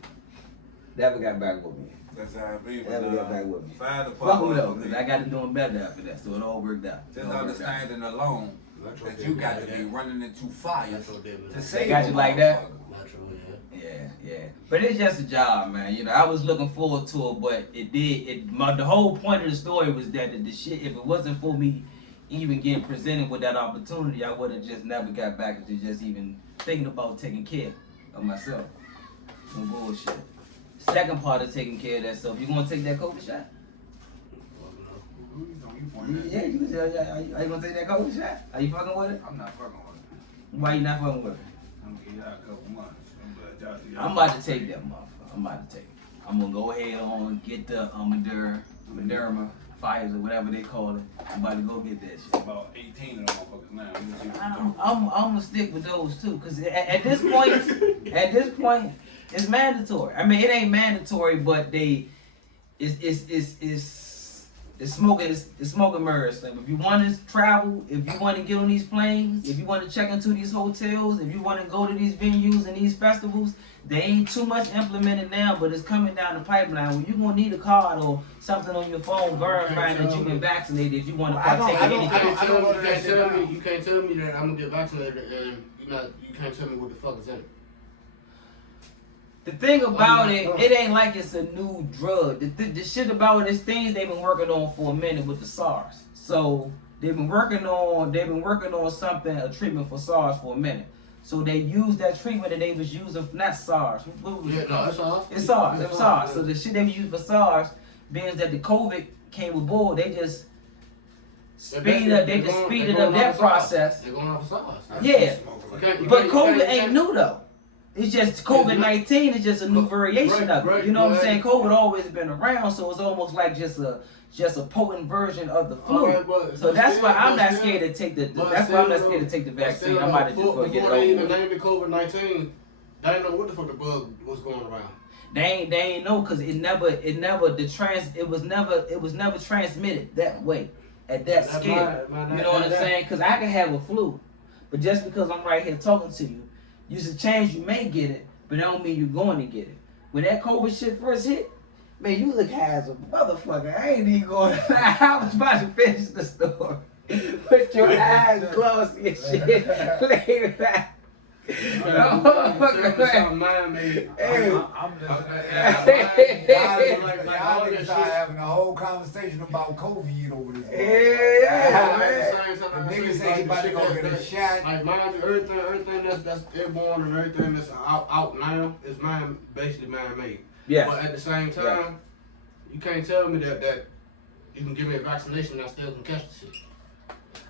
Never got back with me. That's how it be. Never got back with me. Find the Fuck me though, because I got to doing better after that, so it all worked out. Just understanding alone that you got to be running into fire to save they got you like that? Yeah. Yeah. But it's just a job, man. You know, I was looking forward to it, but the whole point of the story was that the shit, if it wasn't for me even getting presented with that opportunity, I would have just never got back to just even thinking about taking care of myself. No bullshit. Second part of taking care of that self, you gonna take that COVID shot? Yeah, are you gonna take that COVID shot? Are you fucking with it? I'm not fucking with it. Why you not fucking with it? I'm gonna give y'all a couple months. I'm about to take that motherfucker. I'm about to take it. I'm gonna go ahead on get the Moderna, Pfizer, whatever they call it. I'm about to go get that shit. About 18 of them motherfuckers now. I'm gonna stick with those too, cause at this point, it's mandatory. I mean, it ain't mandatory, but it's smoking mirrors. Like, if you want to travel, if you want to get on these planes, if you want to check into these hotels, if you want to go to these venues and these festivals, they ain't too much implemented now, but it's coming down the pipeline. Well, you're gonna need a card or something on your phone verifying that you've been vaccinated if you want to partake in anything. You can't tell me that I'm gonna get vaccinated and you can't tell me what the fuck is in it. The thing about it ain't like it's a new drug. The shit about it is things they've been working on for a minute with the SARS. So they've been working on something, a treatment for SARS for a minute. So they used that treatment that they was using for not SARS. What was it? It's SARS. It's SARS. It's SARS. So the shit they used for SARS, being that the COVID came aboard, they just speeded up that process. They're going off of SARS. Yeah. But COVID ain't new though. It's just COVID-19 is just a new variation of it. You know what I'm saying? COVID always been around, so it's almost like just a just a potent version of the flu. Alright, but So that's still- why I'm but not still- scared to take the. but That's why I'm not still, scared to take the but vaccine. still, I might have just before go get it they over even with. named it COVID-19, they didn't know what the fuck the bug was going around. They ain't know because it was never transmitted that way at that That's scale. my- You know what I'm that- saying? Because I can have a flu, but just because I'm right here talking to you, there's a chance you may get it, but that don't mean you're going to get it. When that COVID shit first hit, man, you look high as a motherfucker. I ain't even going. I was about to finish the story. Put your eyes closed and shit. Lay back. Hey. Oh, Y'all Like all niggas that start shit. having a whole conversation about COVID over this. Yeah, The niggas say he about to go get a shot. Like mind you, everything that's airborne and everything that's out now is basically man-made. Yeah. But at the same time, you can't tell me that you can give me a vaccination and I still can catch the shit.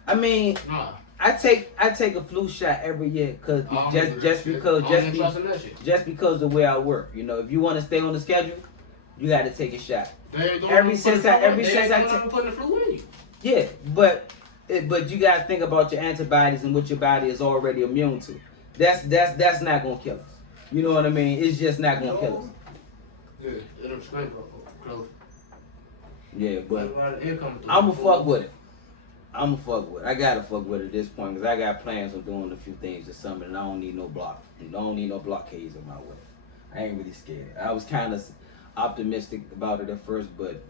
I mean, Nah. I take a flu shot every year because just because the way I work. You know, if you want to stay on the schedule, you got to take a shot. Ever since I putting the flu in you. Yeah, but you got to think about your antibodies and what your body is already immune to. That's not gonna kill us. You know what I mean? It's just not gonna kill us. Yeah, it'll scrape close. Yeah, but I'm I'ma fuck with it. I gotta fuck with it at this point because I got plans on doing a few things this summer and I don't need no blockades in my way. I ain't really scared. I was kind of optimistic about it at first, but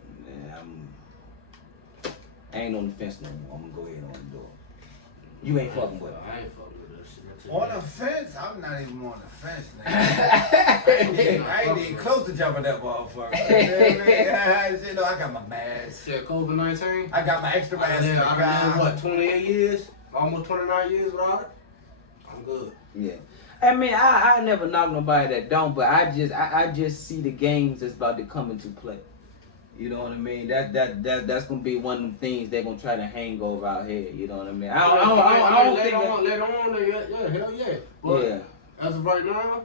I ain't on the fence no more. I'm gonna go ahead and do it. You ain't fucking with it. I ain't fucking with that shit. On the fence? I'm not even on the fence, nigga. I ain't even close to jumping that motherfucker. You know, I got my mask. Shit, COVID-19. I got my extra mask in the I've been car. what, 28 years? Almost 29 years without it? I'm good. Yeah. I mean, I never knock nobody that don't, but I just see the games that's about to come into play. You know what I mean? That's gonna be one of them things they're gonna try to hang over our head. You know what I mean? I don't think later on, yeah, hell yeah. But yeah. as of right now,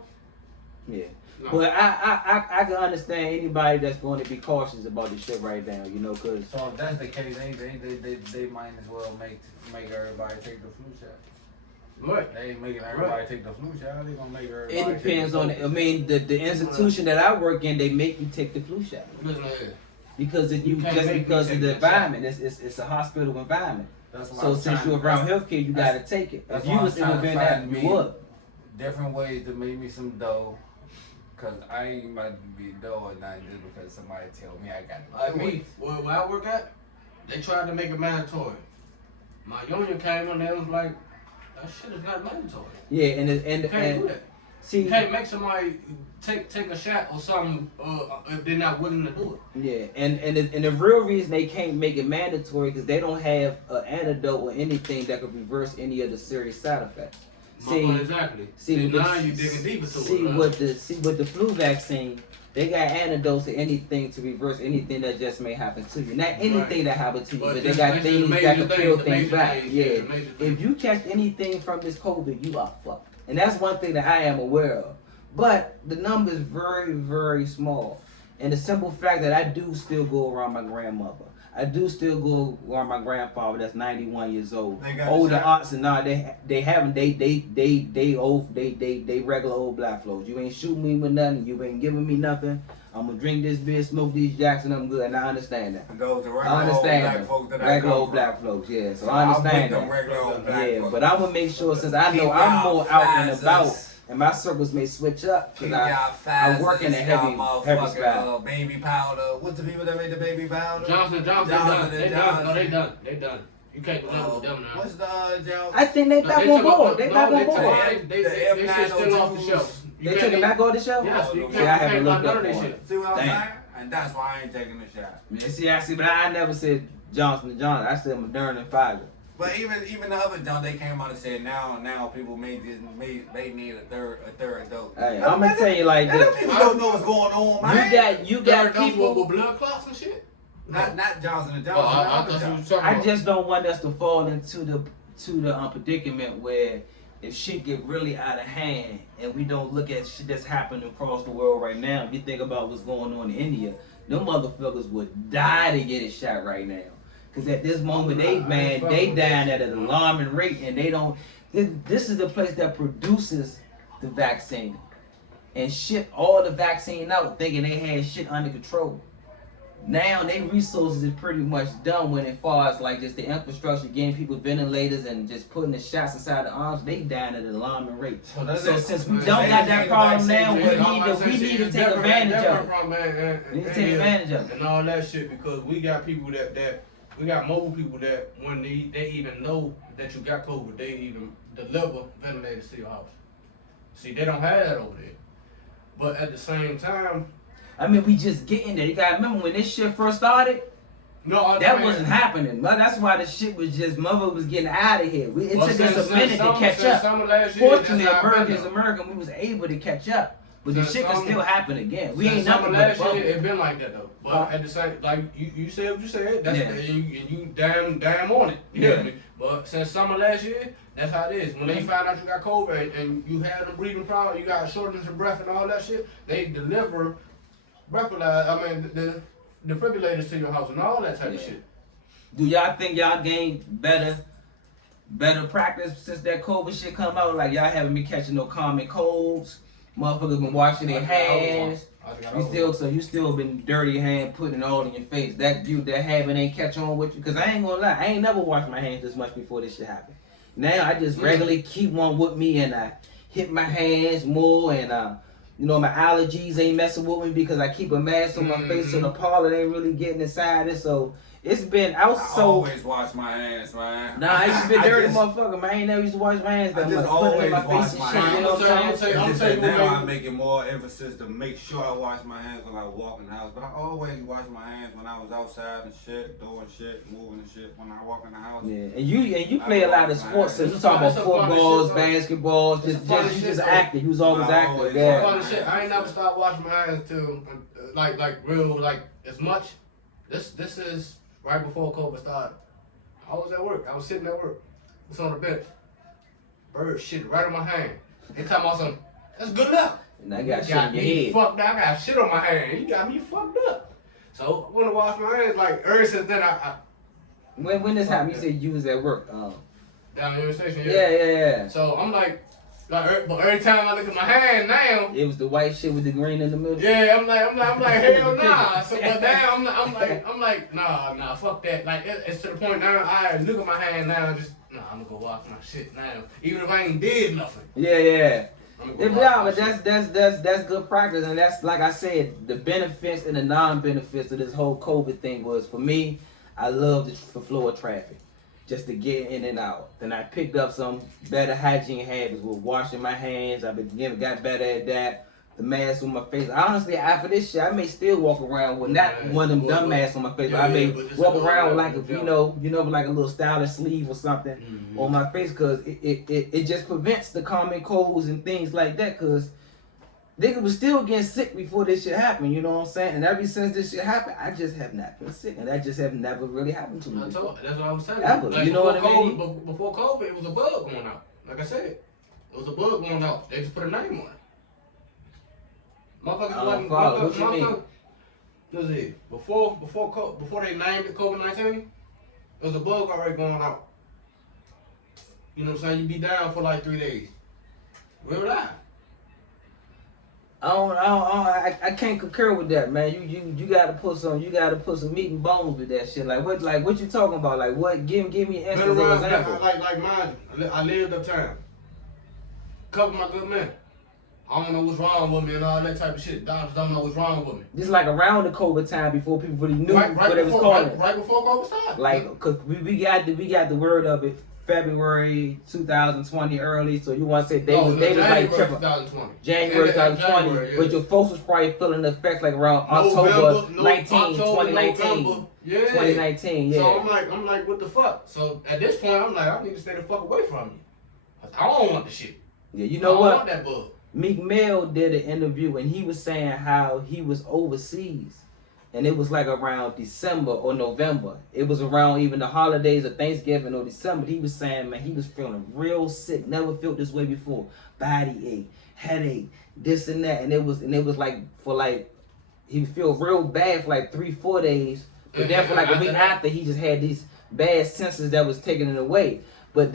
Yeah. no. But I can understand anybody that's going to be cautious about this shit right now, you know, because So if that's the case, they might as well make everybody take the flu shot. Right. They ain't making everybody take the flu shot. They gonna make everybody. it depends on it. I mean, the institution that I work in, they make you take the flu shot Listen here. because You can't make me because take of the that shot. environment. It's a hospital environment. That's why So I'm since trying- you're around healthcare, you gotta take it. that's If why you I'm was trying to within that, find you me would. different ways to make me some dough. Cause I ain't about to be dough or nothing just because somebody tell me I got to do it. Where I work at, they tried to make it mandatory. My union came on there and was like, that shit is not mandatory. Yeah, You can't do and that. see, You can't make somebody take a shot or something if they're not willing to do it. yeah, and the real reason they can't make it mandatory because they don't have an antidote or anything that could reverse any of the serious side effects. Exactly. See, now you digging deeper to it. With the flu vaccine, they got antidotes to anything to reverse anything that just may happen to you. Not anything that happened to you, but they just got the things major that can kill the things major back. things, Yeah. the major If things. you catch anything from this COVID, you are fucked. And that's one thing that I am aware of. But the number is very, very small. And the simple fact that I do still go around my grandmother. I do still go around my grandfather that's 91 years old. They got the Older shot? aunts and all they haven't they regular old black folks. You ain't shooting me with nothing, you ain't giving me nothing. I'm gonna drink this beer, smoke these jacks, and I'm good. And I understand that. It goes to I regular old understand black that. folks that I Regular come old from. black folks, yeah. So So I I'm understand with them that. regular old black Yeah, folks. but I'm gonna make sure since I know Keep I'm y'all more out and flies about, us. and my circles may switch up Keep because y'all I work in a fast, heavy y'all spot. motherfucking baby powder. What's the people that made the baby powder? Johnson, Johnson they and done. No, Johnson. they done. You can't go down with them now. What's the Joe? I think they back on board. They back on board. They shit still off the shelf. They took it back on the shelf. Yes, you See, I haven't can't looked buy up none of on that it. shit. See what I'm Damn. saying? And that's why I ain't taking the shot. Yeah, see, but I never said Johnson & Johnson. I said Moderna and Pfizer. But even the other John, they came out and said now people they need a third dose. Hey, I'm gonna tell you like Them this. people don't know what's going on, man. You got Those people. with blood clots and shit. Not Johnson and Oh, Johnson. I the thought other you Johnson. was talking I about. just don't want us to fall into the predicament where if shit get really out of hand and we don't look at shit that's happening across the world right now. If you think about what's going on in India, them motherfuckers would die to get a shot right now. Cause at this moment they dying at an alarming rate, and they don't. This is the place that produces the vaccine and ship all the vaccine out, thinking they had shit under control. Now their resources is pretty much done when as far as like just the infrastructure, getting people ventilators and just putting the shots inside the arms, they dying at an alarming rate. So since we don't got that problem now, we need to take advantage of it. We need to take advantage of it. And all that shit, because we got people that we got mobile people that when they even know that you got COVID, they even deliver ventilators to your house. See, they don't have that over there. But at the same time, I mean, we just getting there. You gotta remember when this shit first started, that wasn't happening. That's why the shit was just, mother was getting out of here. It took us a minute to catch up. Fortunately, American, we was able to catch up. But the shit can still happen again. We ain't nothing but bubble. It been like that though. But at the same, like you said what you said, that's you damn on it. You hear me? But since summer last year, that's how it is. When they find out you got COVID and you had a breathing problem, you got shortness of breath and all that shit, they deliver the defibrillators to your house and all that type of shit. Do y'all think y'all gained better practice since that COVID shit come out? Like y'all haven't been catching no common colds. Motherfuckers been washing their hands. You still been dirty hand putting it all in your face. That habit ain't catch on with you. Cause I ain't gonna lie, I ain't never washed my hands this much before this shit happened. Now I just regularly keep one with me, and I hit my hands more, and my allergies ain't messing with me because I keep a mask on my face so the pollen ain't really getting inside it. So it's been out. I always wash my hands, man. Nah, I used to be a dirty motherfucker, man. I ain't never used to wash my hands that much. Put it in my face and shit, you know what I'm saying? Now I'm making more emphasis to make sure I wash my hands when I walk in the house. But I always wash my hands when I was outside and shit, doing shit, moving and shit. When I walk in the house. Yeah, and you play a lot of sports. So you talking about footballs, basketballs, you just active. You was always active. Yeah. I ain't never stopped washing my hands till like real as much. This is right before COVID started. I was at work. I was sitting at work. I was on the bench. Bird shit right on my hand. They talking about something. That's good enough. And I got shit in your head. Fucked up. I got shit on my hand. You got me fucked up. So I want to wash my hands. Like ever since then, When this happened, you said you was at work. Down in the station. Yeah. So I'm like, but every time I look at my hand now, it was the white shit with the green in the middle. Yeah, I'm like, hell nah. So but now I'm like, nah, fuck that. Like it's to the point now. I look at my hand now and just, I'm gonna go wash my shit now, even if I ain't did nothing. Yeah. But that's good practice, and that's like I said, the benefits and the non-benefits of this whole COVID thing was, for me, I love the flow of traffic. Just to get in and out. Then I picked up some better hygiene habits with washing my hands. Got better at that. The mask on my face. Honestly, after this shit, I may still walk around with not one of them dumb masks on my face, but I may walk around with like like a little stylish sleeve or something on my face, because it just prevents the common colds and things like that, because niggas was still getting sick before this shit happened, you know what I'm saying? And ever since this shit happened, I just have not been sick. And that just have never really happened to me. That's what I was telling you. Like, you know what I mean? Before COVID, it was a bug going out. Like I said, it was a bug going out. They just put a name on it. Motherfuckers wasn't. What you mean? Let's see. Before they named it COVID-19, it was a bug already going out. You know what I'm saying? You be down for like 3 days. Real life. I can't concur with that, man. You gotta put some meat and bones with that shit. Like what you talking about? Like what? Give me an instance of example. Like mine. I lived uptown. Couple of my good men. I don't know what's wrong with me and all that type of shit. Doctors don't know what's wrong with me. Just like around the COVID time, before people really knew what it was called. Right before COVID started. Like, cause we got the word of it February 2020 early. So you want to say they was like tripping. January 2020. But your folks was probably feeling the effects like around October 2019. Yeah. 2019. Yeah. So I'm like, what the fuck? So at this point, I'm like, I need to stay the fuck away from you. I don't want the shit. Yeah, you know what? I don't want that bug. Meek Mill did an interview and he was saying how he was overseas, and it was like around December or November. It was around even the holidays of Thanksgiving or December. He was saying, man, he was feeling real sick. Never felt this way before. Body ache, headache, this and that, and it was like for like he feel real bad for like 3-4 days, but then for like a week after, he just had these bad senses that was taking it away. But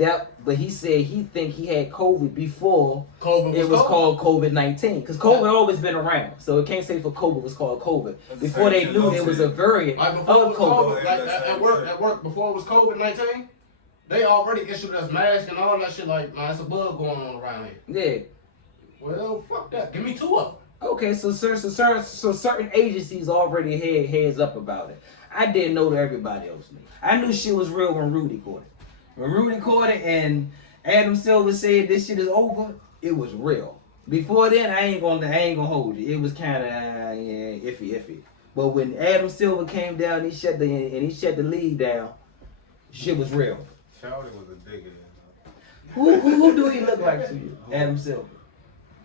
he said he think he had COVID before it was called COVID-19, because COVID always been around, so it can't say for COVID was called COVID. Before they knew there was a variant of COVID. At work, before it was COVID-19, they already issued us masks and all that shit. Like, man, it's a bug going on around here. Yeah. Well, fuck that. Give me 2 of them. Okay, so certain agencies already had heads up about it. I didn't know that everybody else knew. I knew shit was real when Rudy caught it. When Rudy caught it and Adam Silver said this shit is over, it was real. Before then, I ain't gonna hold you. It was kind of iffy. But when Adam Silver came down, he shut the league down. Shit was real. Charlie was a digger. Who do he look like to you? Adam Silver.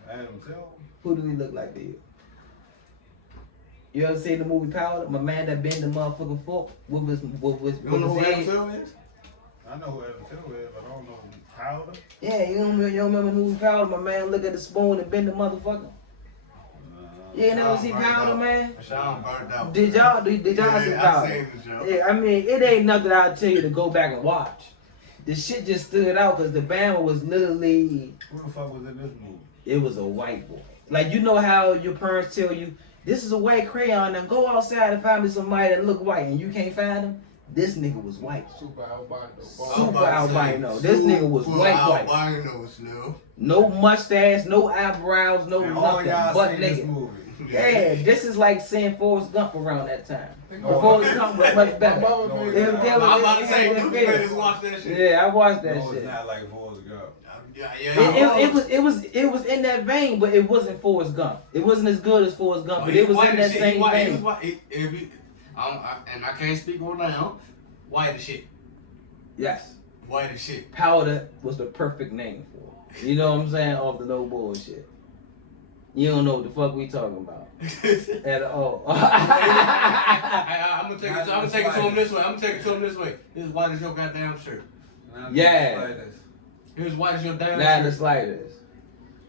Adam Silver? Who do he look like to you? You ever seen the movie Power? My man that bend the motherfucking fork with his You don't know who Adam Silver is? I know who Adam Silver is, but I don't know Powder. Yeah, you don't remember the movie Powder? My man look at the spoon and bend the motherfucker. You ain't never see Powder, man? Sean burned out. Did y'all see Powder? I seen the show. Yeah, I mean, it ain't nothing I'll tell you to go back and watch. The shit just stood out because the band was literally. Who the fuck was in this movie? It was a white boy. Like, you know how your parents tell you, this is a white crayon, now go outside and find me somebody that look white, and you can't find him? This nigga was white. Super albino. Super albino. This nigga was white. Albinos, no. No mustache, no eyebrows, no And nothing. all y'all But seen this nigga. movie. Yeah, this is like seeing Forrest Gump around that time. Forrest Gump was much better. I'm about to say, you better watch that shit. Yeah, I watched that No, shit. it's not like Forrest Gump. It was in that vein, but it wasn't Forrest Gump. It wasn't as good as Forrest Gump, but it was in that same vein. And I can't speak on now. White as shit. Yes. White as shit. Powder was the perfect name for it. You know what I'm saying? Off the no bullshit. You don't know what the fuck we talking about at all. I'm gonna take it to him this way. This is white as your goddamn shirt. Yeah. He was white as your damn Not the shirt. slightest.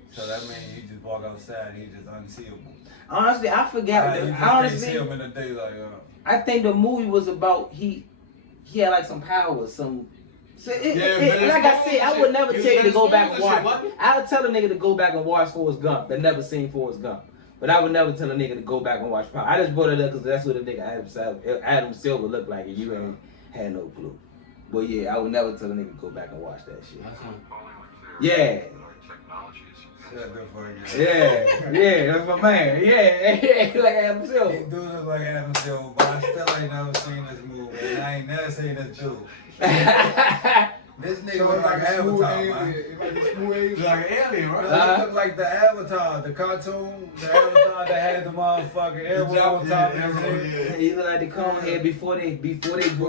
So that means you just walk outside and he just unseeable. Honestly, I forgot. You just Honestly, can't see him in the daylight. I think the movie was about he had like some powers, some. So like I said, I would never tell you to go back and watch. I would tell a nigga to go back and watch Forrest Gump that never seen Forrest Gump. But I would never tell a nigga to go back and watch Power. I just brought it up because that's what a nigga Adam Silver looked like, and you ain't had no clue. But yeah, I would never tell a nigga to go back and watch that shit. Yeah. Yeah, that's my man. Yeah, like Adam Silver. He do look like Adam Silver, but I still ain't never seen this movie, and I ain't never seen this dude. This nigga look like Avatar, man. Like an alien, right? He look like the Avatar, the cartoon, the Avatar that had the motherfucking elbow on top of his head. He look like the cone head before they grew the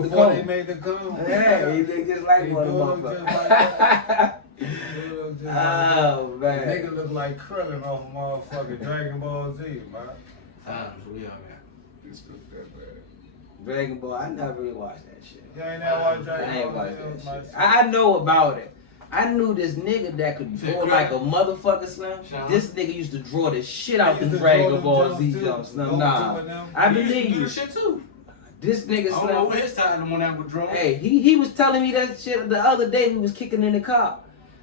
Before they cone. made the cone. Yeah, he look just like He one do look just like motherfucker. that. Oh man. Nigga look like Krillin off of motherfucking Dragon Ball Z, man. Dragon Ball, I never really watched that shit. You ain't never watched I Dragon ain't Ball watched Z? that shit. I know about it. I knew this nigga that could draw like a motherfucker, Slim. This nigga used to draw the shit out the Dragon Ball Z jumps, Slim. Nah, I believe do you. the shit too. This nigga I don't know Slim. what his time when I was drunk. Hey, he was telling me that shit the other day. We was kicking in the car.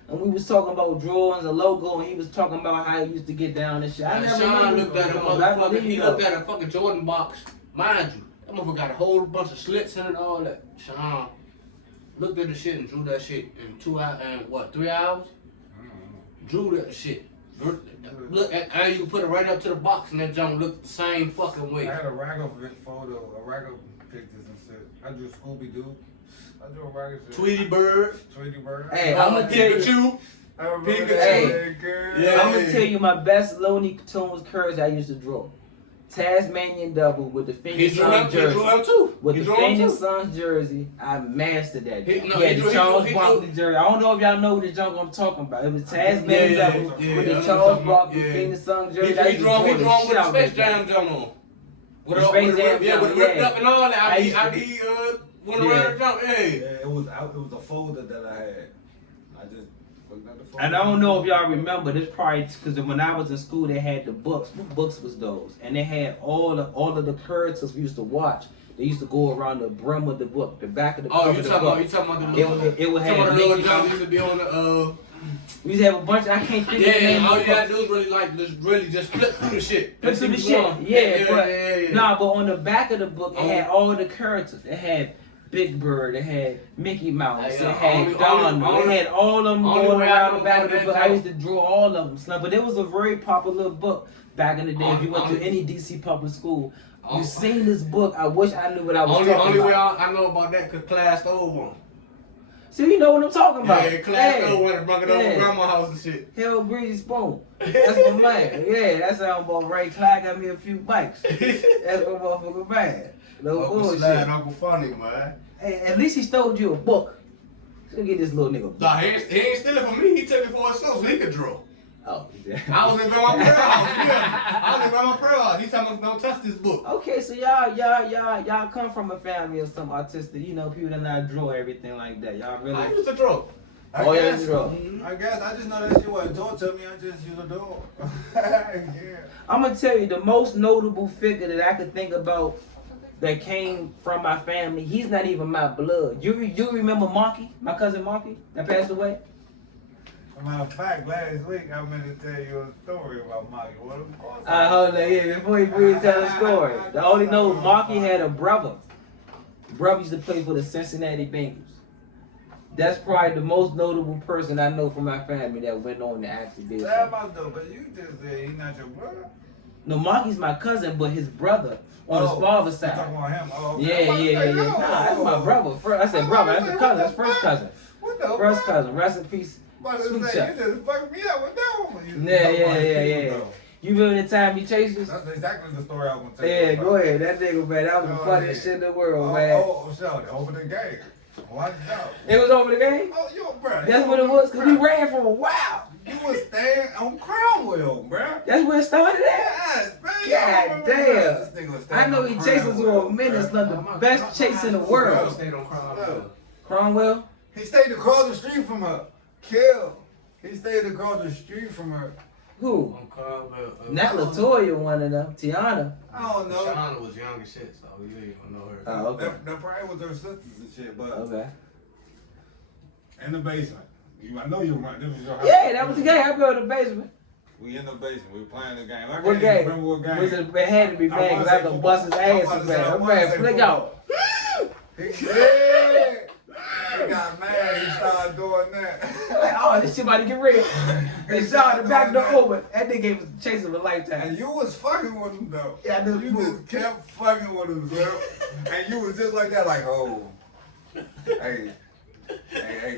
And we was talking about drawings, a logo, and he was talking about how he used to get down and shit. I never Sean knew. looked at a motherfucker. He looked at a fucking Jordan box. Mind you, that motherfucker got a whole bunch of slits in it and all that. Sean looked at the shit and drew that shit in 2 hours and what, 3 hours? Drew that shit. Look, and you can put it right up to the box and that junk looked the same fucking way. I had a rack of photo, a rack of pictures and shit. I drew Scooby-Doo. I drew a rack of shit. Tweety Bird. Tweety Bird. Hey, I'm gonna tell you. Pikachu. I remember Pikachu. that girl. Yeah. I'm gonna tell you my best Looney Tunes curves I used to draw. Tasmanian Devil with the He Phoenix drew him, Suns he drew jersey. him too. With He the drew him Phoenix too. Suns jersey, I mastered that. He- He, no, had he the drew- he Charles drew- he Barkley drew- jersey. I don't know if y'all know the junk I'm talking about. It was Tasmanian Yeah, Devil yeah, with yeah, the I Charles know Barkley yeah. Phoenix Suns He jersey. I drew used to him draw with the the shit out Space that Jam junk. jump on. With The Space Jam yeah, with jump, ripped yeah. up and all that. I used to- I went Yeah. around the jump. Hey. Yeah, it was a folder that I had. I just fucked And I don't know if y'all remember this, probably because when I was in school, they had the books. What books was those? And they had all of the characters we used to watch. They used to go around the brim of the book, the back of the cover of the book. You talking about the little? It would have the little Johnny used to be on the. We used to have a bunch. I can't think of the name. All you gotta do is really just flip through the shit. Flip through the shit. Yeah. Nah, but on the back of the book, it had all the characters. It had Big Bird, it had Mickey Mouse, it had Donald, it had all of them going around the back of the book. I used to draw all of them, but it was a very popular book back in the day. If you went to any DC public school, you seen this book. I wish I knew what I was talking about. Only way I know about that because Class stole one. See, you know what I'm talking about. Yeah, Class stole one and brought it over grandma's house and shit. Hell, Greasy Spoon. That's my man. Yeah, that's how I'm about right. Clyde got me a few bikes. That's my motherfucker man. No bullshit. Uncle Funny, man. Hey, at least he stole you a book. So get this little nigga. Nah, he ain't steal it from me. He took it for himself so he could draw. Oh, yeah. I was in Grandma Prayer House. Yeah, I was in Grandma Prayer House. He told me don't touch this book. Okay, so y'all come from a family of some artistic, people that not draw everything like that. Y'all really. I used to draw. I guess, I just know that shit wasn't taught to me. I just used to do it. I'm gonna tell you the most notable figure that I could think about that came from my family. He's not even my blood. You remember Monkey, my cousin Monkey, that passed away? As a matter of fact, last week I meant to tell you a story about Monkey. What of course. Hold on, before you tell the story. The only know Monkey had a brother. Brother used to play for the Cincinnati Bengals. That's probably the most notable person I know from my family that went on to actually be. Tell about though, but you just said he's not your brother. No, Monkey's my cousin, but his brother on his father's side. Talking about him. Oh, okay. Yeah. Nah, that's my brother. I said brother, that's the cousin. That's first cousin. What the First fuck? cousin. Rest in peace. Sweet You Chuck. just fucked me up with that one. Yeah. You remember the time he chased us? That's exactly the story I was gonna tell you. Yeah, go ahead. That nigga, man, that was the funniest shit in the world, man. Shorty, over the game. Watch out. It was over the game? Oh, yo, bro. That's what it was, because we ran for a while. You was staying on Cromwell, bro. That's where it started at? Yes, man. God damn. This nigga was I know he chased us for a minute. It's like the best chase in the world. Stayed on Cromwell. Cromwell? He stayed across the street from her. Kill. He stayed across the street from her. Who? On Cromwell. Not LaToya, one of them. Tiana. I don't know. Shauna was young as shit, so you ain't gonna know her. Oh, okay. That probably was her sisters and shit, but Okay. in the basement. I know you were. This was your house. Yeah, that was the game. I built the basement. We in the basement. We playing the game. I What can't game? remember what game. It had to be bad because I could bust his ass, man. Man, flick out. He got mad. He started doing that. Like, oh, this shit about to get real. They shot the back door open. That nigga was chasing of a lifetime. And you was fucking with him though. Yeah, I knew you just kept fucking with him, bro. And you was just like that, like, oh, hey,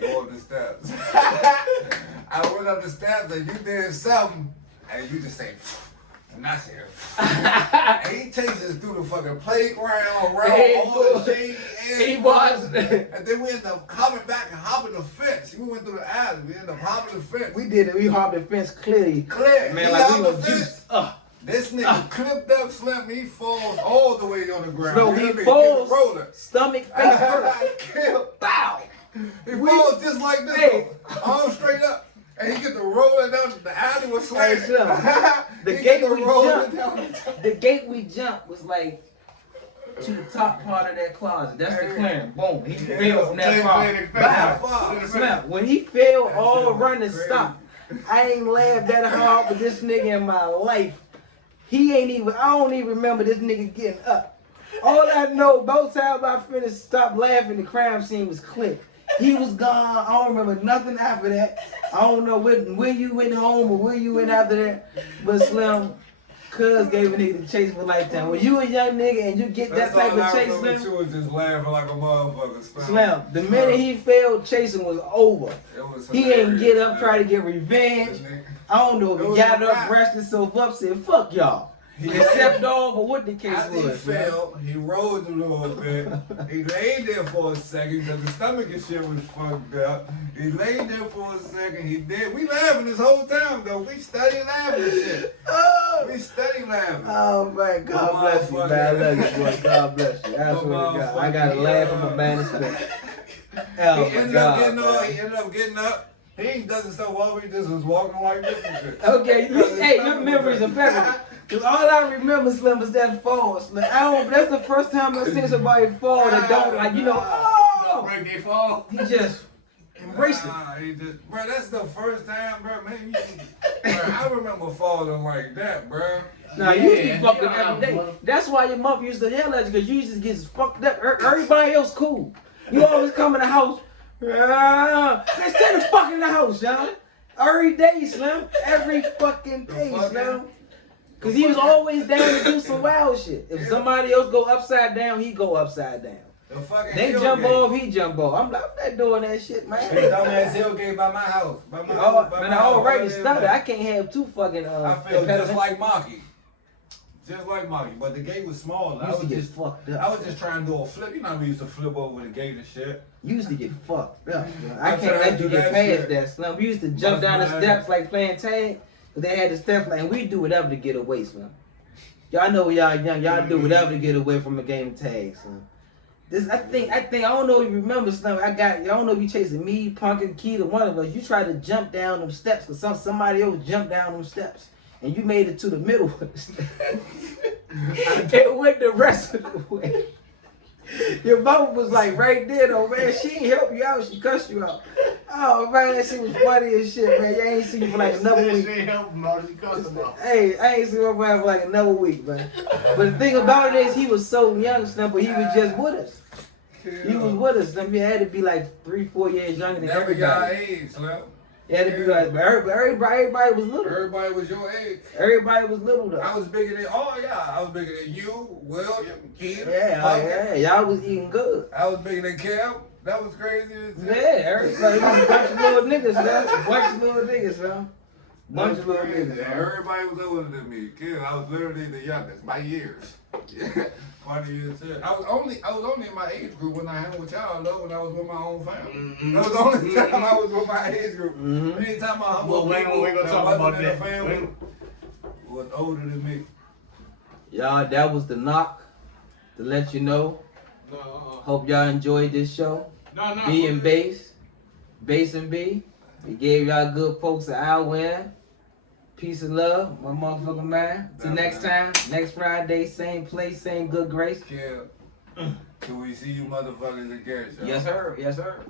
go up the steps. I went up the steps and you did something, and you just say, and I said, and he chases through the fucking playground, around all the shady He was. and then we ended up coming back and hopping the fence. We went through the alley. We ended up hopping the fence. We did it. We hopped the fence clearly. Clear. Man, He like we hopped was the fence. juiced. This nigga clipped up, slipped, he falls all the way on the ground. No, he falls, stomach, face first. Kill. Bow. He falls just like this, Hey. arm straight up. And he get to rolling down the alley was Hey, slanted. the gate we jumped was like to the top part of that closet. That's the clearing. Boom. He fell from that far. Bow. Snap. When he fell, all running stopped. I ain't laughed that hard with this nigga in my life. I don't even remember this nigga getting up. All I know, both times I finished, stopped laughing, the crime scene was clipped. He was gone. I don't remember nothing after that. I don't know where you went home or where you went after that. But Slim, Cuz gave a nigga the chase for lifetime. When you a young nigga and you get that type of chase, Slim. You was just laughing like a motherfucker. Slim, the minute he failed, chasing was over. He ain't get up, try to get revenge. I don't know if he got up, brushed himself up, said, fuck y'all. He stepped off or what the case After was. he fell, he rolled a little bit. He laid there for a second because the stomach and shit was fucked up. He laid there for a second. He did. We laughing this whole time though. We steady laughing and shit. We steady laughing. Oh man, God bless you, man. I love you, boy. God bless you. I swear to God. I gotta laugh at my man. He ended up getting up. He doesn't so well. He just was walking like this and shit. Okay, hey, your memories are better. Cause all I remember, Slim, is that fall. Slim. That's the first time I seen somebody fall that don't like, Don't oh, break their fall. he just embraced it. He just, bro, that's the first time, bro. Man, bro, I remember falling like that, bro. Nah, you used to be fucked up every day. That's why your mother used to yell at you, because you used to get fucked up. Everybody else cool. You always come in the house. Man, stay the fuck in the house, y'all. Every day, Slim. Every fucking day, Slim. Cause he was always down to do some wild shit. If somebody else go upside down, he go upside down. They jump off, he jump off. I'm not doing that shit, man. Hey, dumbass tailgate by my house. By my house. Man, I already stutter. I can't have two fucking I feel just like Monkey. Just like Monkey, but the gate was small. I was just fucked up. I was just trying to do a flip. You know we used to flip over the gate and shit. You used to get fucked up. I can't let you get past that, Slim. We used to jump down the steps like playing tag. But they had the steps like, and we do whatever to get away, Slim. Y'all know y'all young. Y'all do whatever to get away from a game of tag, Slim. This, I think, I don't know if you remember, Slim. I don't know if you chasing me, Punk, and Keita, one of us. You tried to jump down them steps because somebody else jumped down them steps. And you made it to the middle of the steps. It went the rest of the way. Your mama was like right there though, man. She ain't help you out, she cussed you out. Oh man, that shit was funny as shit, man. You ain't seen you for like another week. She ain't help him out, she cussed him out. Hey, I ain't seen my man for like another week, man. But the thing about it is he was so young, Slim, but he was just with us. He was with us, Slim. He had to be like 3-4 years younger than Never y'all everybody. age, Slim. He had to be like, but everybody was little. Everybody was your age. Everybody was little though. I was bigger than I was bigger than you, William, Keith. Yeah, y'all was eating good. I was bigger than Cam. That was crazy. Yeah, everybody was a bunch of little niggas, man. A bunch of little niggas, man. Bunch of little niggas. Yeah, everybody was older than me. Kid, I was literally the youngest by years. Funny as shit. I was only in my age group when I hung with y'all though, when I was with my own family. That was the only time I was with my age group. Anytime I hung with people we gonna that talk wasn't about in the that. family was older than me. Y'all, that was the knock to let you know. Hope y'all enjoyed this show. B&Base, Base and B. We gave y'all good folks an hour in. Peace and love, my motherfucking man. Till next time, next Friday, same place, same good grace. Yeah. Till we see you motherfuckers again. Yes, sir. Yes, sir.